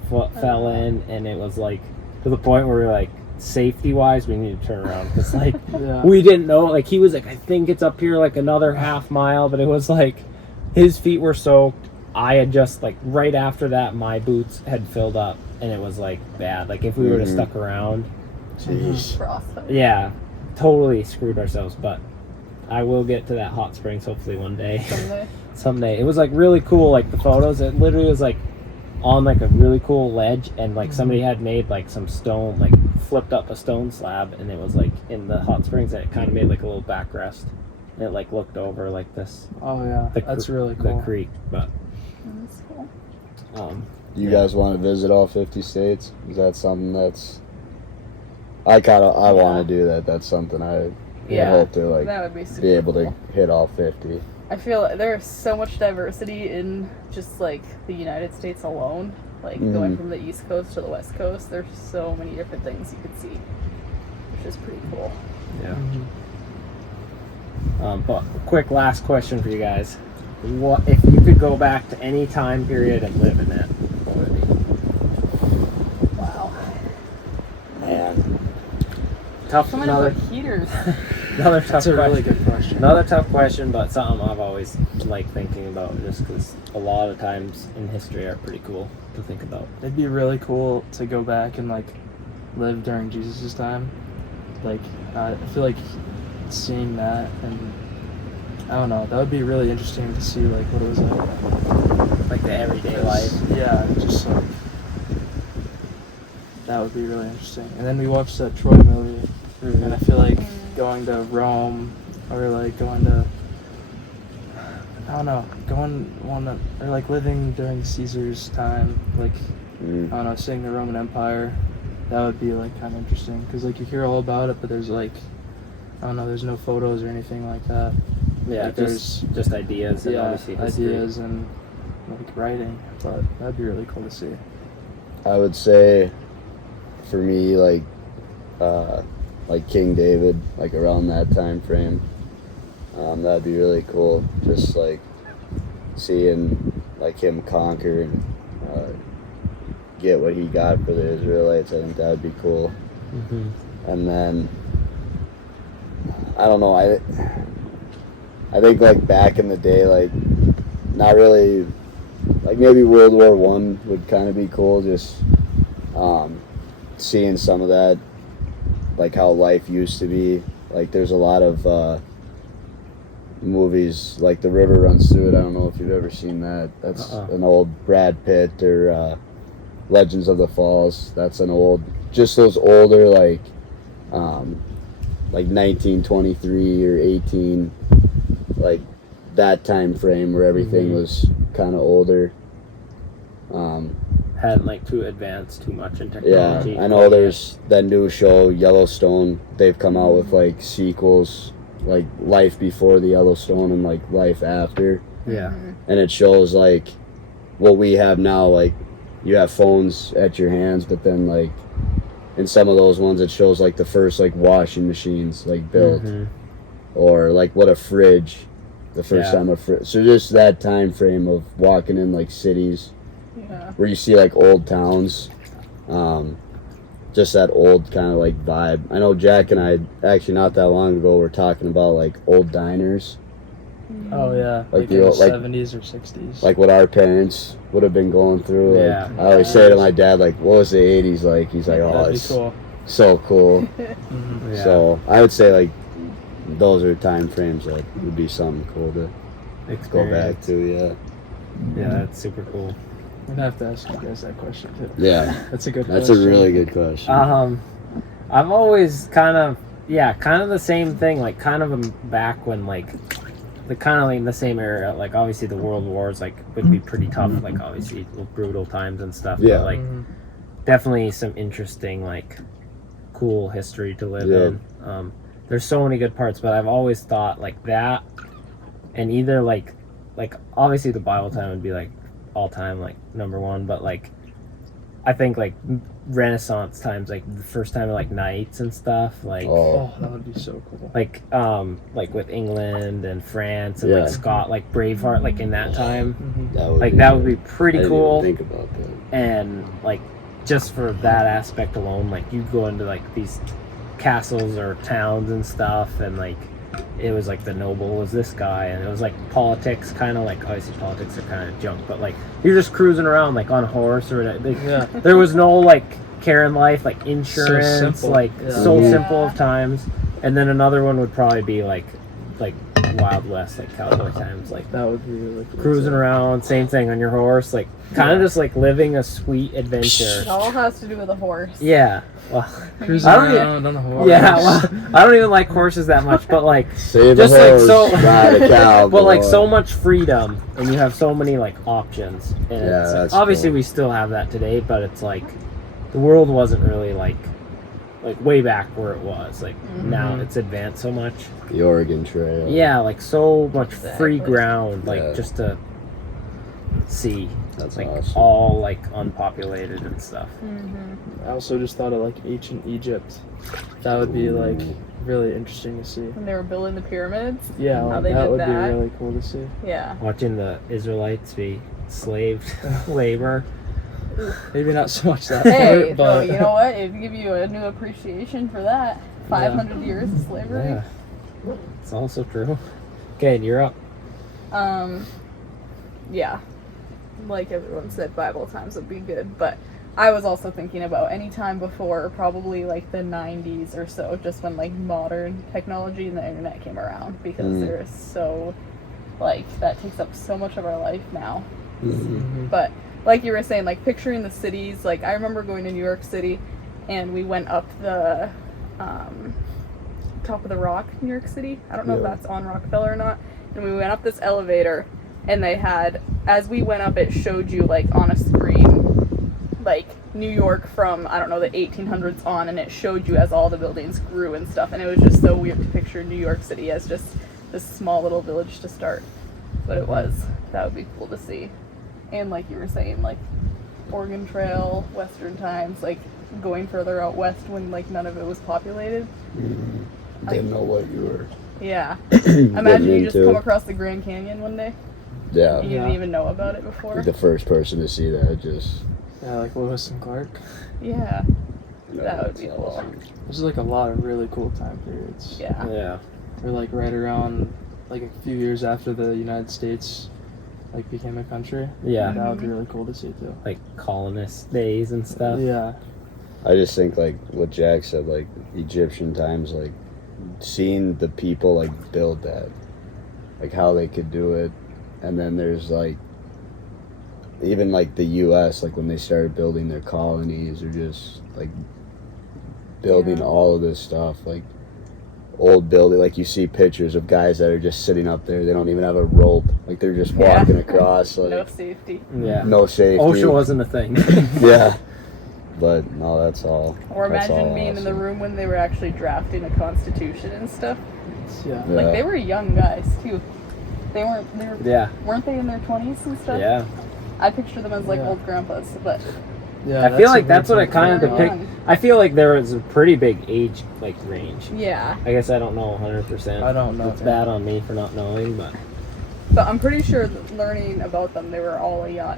foot fell in, and it was like to the point where we were like, safety wise we need to turn around, because like Yeah. we didn't know. Like he was like, I think it's up here like another half mile, but it was like his feet were soaked. I had just like right after that my boots had filled up, and it was like bad. Like if we would have stuck around, Jeez. Frostbite. yeah, totally screwed ourselves. But I will get to that hot springs hopefully one day. Someday. It was like really cool, like the photos, it literally was like on like a really cool ledge, and like somebody had made like some stone, like flipped up a stone slab, and it was like in the hot springs, and it kind of made like a little backrest, and it like looked over like this Oh yeah, that's really the cool. creek. But That's cool. You guys want to visit all 50 states? Is that something that's I want to do that. That's something I Yeah. hope to like That would be super be able cool. to hit all 50. I feel like there's so much diversity in just like the United States alone. Like going from the East Coast to the West Coast, there's so many different things you could see, which is pretty cool. yeah. But quick last question for you guys: what if you could go back to any time period and live in it? What would it be? Wow. Man, Tough. So many Another. like heaters. Another tough That's a question. really good question. Another tough question, but something I've always liked thinking about, just because a lot of times in history are pretty cool to think about. It'd be really cool to go back and like live during Jesus' time. Like I feel like seeing that, and I don't know, that would be really interesting to see like what it was like. Like the everyday life. Yeah, just like that would be really interesting. And then we watched that Troy movie, and I feel like going to Rome or like going to or like living during Caesar's time, like I don't know, seeing the Roman Empire, that would be like kind of interesting because like you hear all about it, but there's like I don't know, there's no photos or anything like that. Yeah, Like, just ideas and obviously history. ideas and like writing, but that'd be really cool to see. I would say, for me, like King David, like around that time frame, that'd be really cool. Just like seeing like him conquer and get what he got for the Israelites. I think that'd be cool. Mm-hmm. And then I don't know. I think like back in the day, like not really. Like maybe World War I would kind of be cool. Just seeing some of that, like how life used to be. Like there's a lot of movies like The River Runs Through It. I don't know if you've ever seen that. That's an old Brad Pitt, or Legends of the Falls. That's an old, just those older like 1923 or 18, like that time frame where everything was kind of older. Hadn't like too advanced too much in Yeah, technology. I know there's that new show Yellowstone. They've come out with like sequels, like Life Before the Yellowstone and like Life After, Yeah. and it shows like what we have now. Like you have phones at your hands, but then like in some of those ones it shows like the first like washing machines like built, Mhm. or like what a fridge, the first Yeah. time a fridge. So just that time frame of walking in like cities Yeah. where you see like old towns, just that old kind of like vibe. I know Jack and I actually not that long ago were talking about like old diners, Oh yeah, Like like the in the old- like- 70s or 60s. like what our parents would have been going through. Like, Yeah. I always say to my dad, like, what was the 80s like? He's like, oh, That'd be it's cool. so cool. Mhm. Yeah. So I would say like those are time frames that would be something cool to go back Experience. to. Yeah. Yeah, that's super cool. I'm gonna have to ask you guys that question too. Yeah. That's a good That's a question. really good question. I've always kind of the same thing, like kind of back when like the kind of like in the same era, like obviously the world wars like would be pretty tough, like obviously brutal times and stuff. Yeah. But like Mhm. definitely some interesting like cool history to live Yeah. in. There's so many good parts, but I've always thought like that, and either like obviously the Bible time would be like all time like number one, but like I think like Renaissance times, like the first time of like knights and stuff, like Oh, Oh, that would be so cool. like with England and France and Yeah. like Scott, like Braveheart, like in that time, Mhm. that would be I pretty didn't cool. even think about that. And like just for that aspect alone, like you go into like these castles or towns and stuff, and like it was like the noble was this guy, and it was like politics, kind of like obviously politics are kind of junk, but like you're just cruising around like on a horse or like, Yeah. there was no like care in life, like insurance, simple. like Yeah. so Yeah. simple of times. And then another one would probably be like Wild West, like cowboy times, like That would be really cool. cruising too. around, same thing on your horse, like kind of just like living a sweet adventure. It all has to do with a horse. Yeah, well, Cruising I don't even- around on a horse. yeah, well, I don't even like horses that much, but like, Save Just a like horse, so- ride a cow. but like boy. so much freedom, and you have so many like options. And Yeah, it's, that's obviously cool. we still have that today, but it's like the world wasn't really like way back where it was. Like now it's advanced so much. The Oregon Trail. Yeah, like so much free Exactly. ground, like Yeah. just to see, That's like awesome. all like unpopulated and stuff. Mm-hmm. I also just thought of like ancient Egypt. That would be like really interesting to see. When they were building the pyramids. Yeah, How like, they that did would that. be really cool to see. Yeah. Watching the Israelites be slaved labor. Maybe not so much that Hey, part, though, but you know what? It'd give you a new appreciation for that. 500 years of slavery. yeah. It's also true. Okay, you're up. Yeah, like everyone said, Bible times would be good, but I was also thinking about any time before, probably like the 90s or so, just when like modern technology and the internet came around, because there is so, like, that takes up so much of our life now. But like you were saying, like picturing the cities, like I remember going to New York City and we went up the top of the Rock, New York City. I don't know if that's on Rockefeller or not. And we went up this elevator and they had, as we went up, it showed you like on a screen like New York from, I don't know, the 1800s on, and it showed you as all the buildings grew and stuff, and it was just so weird to picture New York City as just this small little village to start. But it was. That would be cool to see. And like you were saying, like Oregon Trail, Western times, like going further out west when like none of it was populated. Didn't know what you were. Yeah. Imagine you just into. come across the Grand Canyon one day Yeah. and you didn't even know about it before. The first person to see that just. Yeah, like Lewis and Clark. Yeah. No, That would that's be cool. awesome. There's like a lot of really cool time periods. Yeah. Yeah. We're like right around like a few years after the United States like became a country. Yeah. That would be really cool to see too. Like colonist days and stuff. Yeah. I just think like what Jack said, like Egyptian times, like seeing the people like build that, like how they could do it, and then there's like even like the U.S. like when they started building their colonies or just like building Yeah. all of this stuff, like old building, like you see pictures of guys that are just sitting up there, they don't even have a rope, like they're just Yeah. walking across, like No safety. Yeah. no safety. OSHA wasn't a thing. Yeah, but no, that's all. Or that's imagine all being in the awesome. room when they were actually drafting a constitution and stuff. Yeah. Like Yeah. they were young guys too. They were Yeah. weren't they in their 20s and stuff? Yeah. I picture them as like Yeah. old grandpas, but Yeah. I feel a like good that's what thing it kind of They're depicts. young. I feel like there was a pretty big age like range. yeah. I guess I don't know 100%. I don't know. It's bad on me for not knowing, but But I'm pretty sure that learning about them, they were all a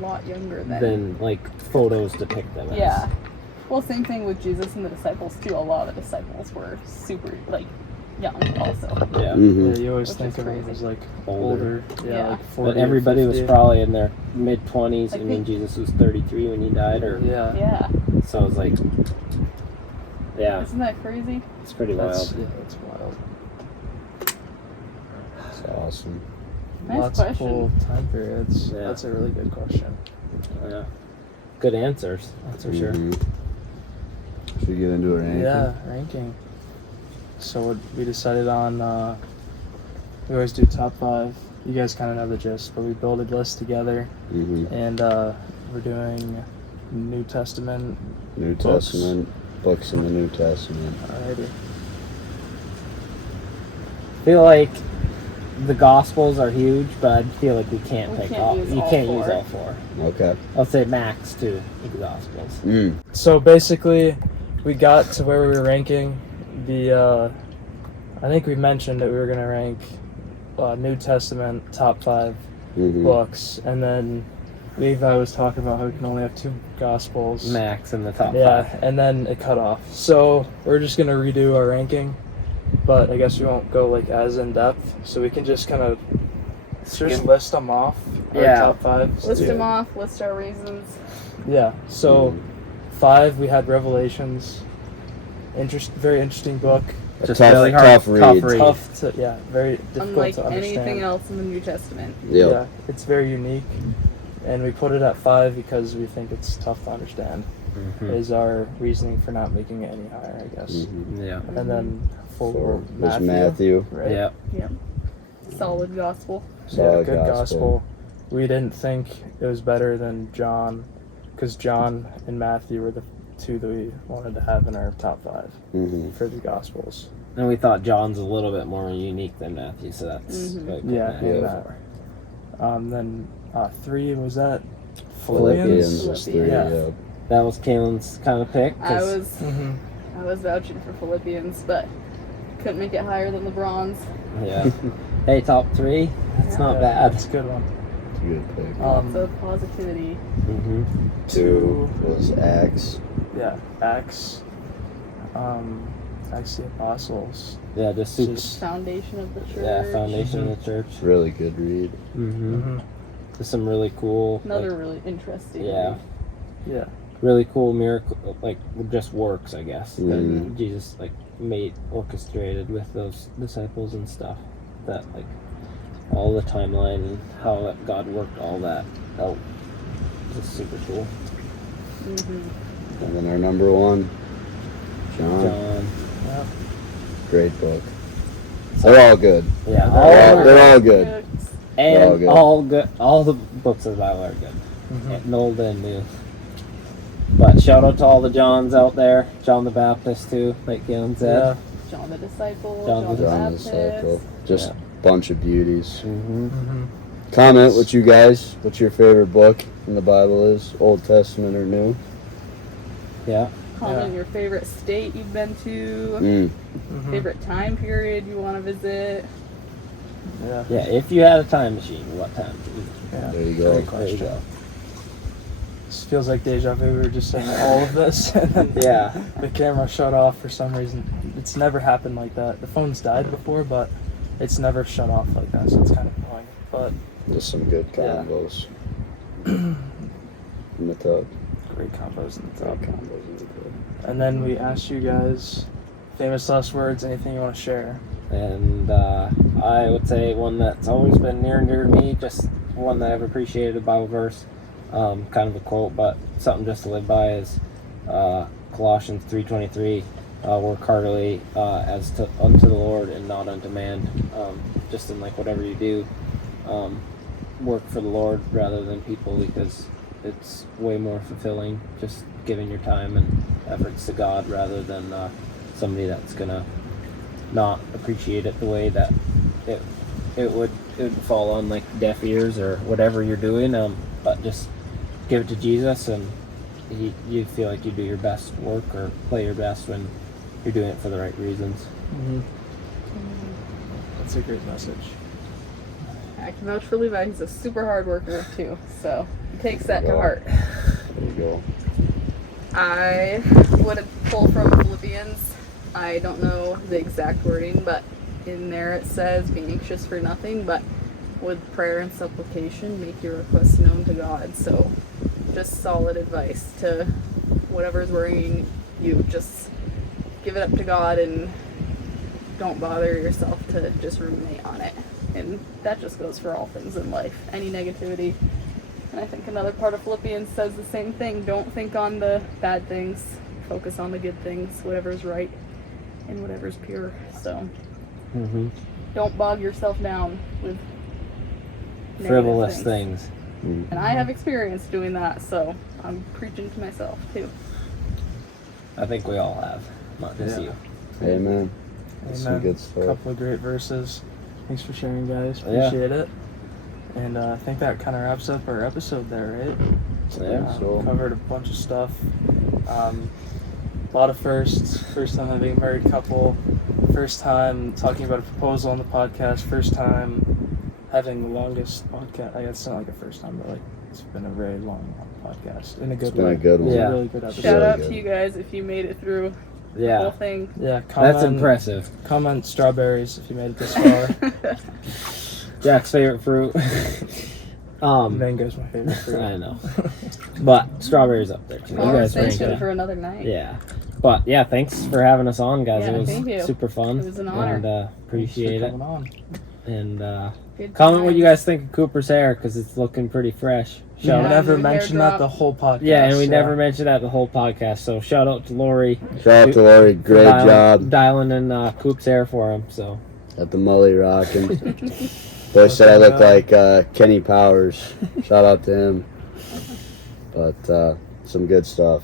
lot younger than. then like photos depict them as. Yeah. Well, same thing with Jesus and the disciples too. A lot of the disciples were super like young also. Yeah. Mhm. Yeah, you always Which think is of them crazy. as like Older. older. Yeah, Yeah. like 40. But everybody or was 50. probably in their mid 20s. I I mean, think- Jesus was 33 when he died, or Yeah. Yeah. so it was like, yeah, Isn't that crazy? it's pretty That's, wild. yeah, that's wild. It's awesome. Nice Lots question. of cool time periods. Yeah. That's a really good question. Yeah, good answers. That's for sure. Mhm. Should we get into a ranking? Yeah, ranking. So we decided on, we always do top 5. You guys kind of know the gist, but we build a list together, Mhm. and we're doing New Testament. New Books. Testament, books in the New Testament. Alrighty. I feel like the Gospels are huge, but I feel like we can't We pick can't all. use You all can't four. use all 4. Okay. I'll say max 2 of the Gospels. Mm. So basically, we got to where we were ranking the. I think we mentioned that we were gonna rank New Testament top 5 Mhm. books, and then Levi was talking about how we can only have 2 Gospels. Max in the top Yeah, 5. and then it cut off. So we're just gonna redo our ranking, but I guess we won't go like as in depth. So we can just kind of just list them off. Our Yeah. top 5. List Yeah. them off. List our reasons. Yeah. So 5 we had Revelations. Very interesting book. A Just tough, really hard- tough tough read. read. Tough to very difficult Unlike to understand. anything else in the New Testament. Yep. Yeah, it's very unique, and we put it at 5 because we think it's tough to understand. Mhm. Is our reasoning for not making it any higher, I guess. Mhm. Yeah. And then 4 Four was Matthew. right? Yeah. Solid gospel. Yeah, Solid good gospel. gospel. We didn't think it was better than John, because John and Matthew were the 2 that we wanted to have in our top 5 Mhm. for the gospels. And we thought John's a little bit more unique than Matthew, so that's Mhm. why we put Yeah, Matthew yeah. at 4. Then 3 was that Philippians was 3. Yeah. Yeah. That was Kalen's kind of pick. I 'cause- was Mm-hmm. I was vouching for Philippians, but couldn't make it higher than the bronze. Yeah. Hey, top 3. That's not bad. That's a good one. It's a good pick. Lots of positivity. Mm-hmm. 2 was Acts. Yeah, Acts. Acts of the Apostles. Yeah, just super. Just, Foundation of the church. Yeah, foundation of the church. Really good read. Mm-hmm. There's some really cool. Another like, really interesting. yeah. read. yeah. really cool miracle, like just works, I guess, Mhm. that Jesus like made orchestrated with those disciples and stuff. That like all the timeline and how that God worked all that out. It's super cool. Mm-hmm. And then our number one, John. John. Yeah. Great book. They're all good. Yeah, They're all good. and all good. all good. All the books of the Bible are good, Mhm. and old and new. But shout out to all the Johns out there. John the Baptist too, like Galen said. John the Disciple. John John, the the John the Baptist. Disciple. Just Yeah. bunch of beauties. Mm-hmm. Mm-hmm. Comment what you guys, what's your favorite book in the Bible is, Old Testament or New? Yeah. Comment Yeah. your favorite state you've been to. Mm-hmm. Favorite time period you want to visit. Yeah. Yeah. If you had a time machine, what time? Yeah. There you Great go. There you question. go. This feels like deja vu. We were just saying all of this, and then Yeah. the camera shut off for some reason. It's never happened like that. The phone's died before, but it's never shut off like that, so it's kind of annoying. But Just some good Yeah. combos. In the tub. great combos in the Good top. combos in the tub. And then we asked you guys famous last words, anything you want to share. And I would say one that's always been near and dear to me, just one that I've appreciated, a Bible verse, kind of a quote, but something just to live by is Colossians 3:23. Work heartily as to unto the Lord and not unto man. Just in like whatever you do, work for the Lord rather than people, because it's way more fulfilling just giving your time and efforts to God rather than somebody that's gonna not appreciate it the way that it would fall on like deaf ears or whatever you're doing. But just give it to Jesus, and you feel like you do your best work or play your best when you're doing it for the right reasons. Mm-hmm. That's a great message. I can vouch for Levi. He's a super hard worker too, so he takes that to Yeah. heart. There you go. I would pull from Philippians. I don't know the exact wording, but in there it says, "Be anxious for nothing, but with prayer and supplication, make your requests known to God." So, just solid advice to whatever's worrying you. Just give it up to God and don't bother yourself to just ruminate on it. And that just goes for all things in life. Any negativity. And I think another part of Philippians says the same thing. Don't think on the bad things. Focus on the good things, whatever's right and whatever's pure. So Mm-hmm. don't bog yourself down with negative Frivolous things. Mm. And I have experience doing that, so I'm preaching to myself too. I think we all have, not just Yeah. you. Amen. That's some Amen. good A stuff. couple of great verses. Thanks for sharing, guys. Yeah. Appreciate it. And I think that kind of wraps up our episode there, right? Yeah. So- Covered a bunch of stuff. A lot of firsts. First time having a married couple. First time talking about a proposal on the podcast. First time having the longest podcast. I guess it's not like a first time, but like it's been a very long podcast in a good It's been way. a good one. It's Yeah. a really good episode. Shout Really out good. to you guys if you made it through the whole Yeah. thing. Yeah, comment, That's impressive. Comment strawberries if you made it this far. Jack's favorite fruit. Mango's my favorite fruit. I know. But strawberries up there too. You guys rank Conversation it. for another night. Yeah. But yeah, thanks for having us on, guys. Yeah, it was thank you. super fun. It was an honor. And appreciate Thanks it. for coming on. And Good comment what you times. guys think of Cooper's hair, because it's looking pretty fresh. We Shout Yeah, never new hair mentioned that drop. the whole podcast. Yeah, and we never mentioned that the whole podcast. So shout out to Lori. Shout out to Lori. for Great job dialing in Coop's hair for him. So at the Mully Rockin'. Boy said I look like Kenny Powers. Shout out to him. But some good stuff.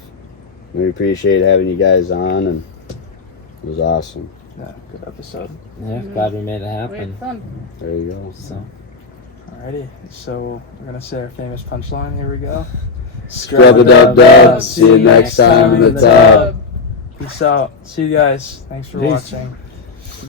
We appreciate having you guys on, and it was awesome. Yeah, good episode. yeah, Mhm. glad we made it We happen. had fun. There you go. So Alrighty, so we're gonna say our famous punchline. Here we go. Scrub-a-dub-dub. See you next time in the tub. Peace out. See you guys. Thanks for Peace. watching.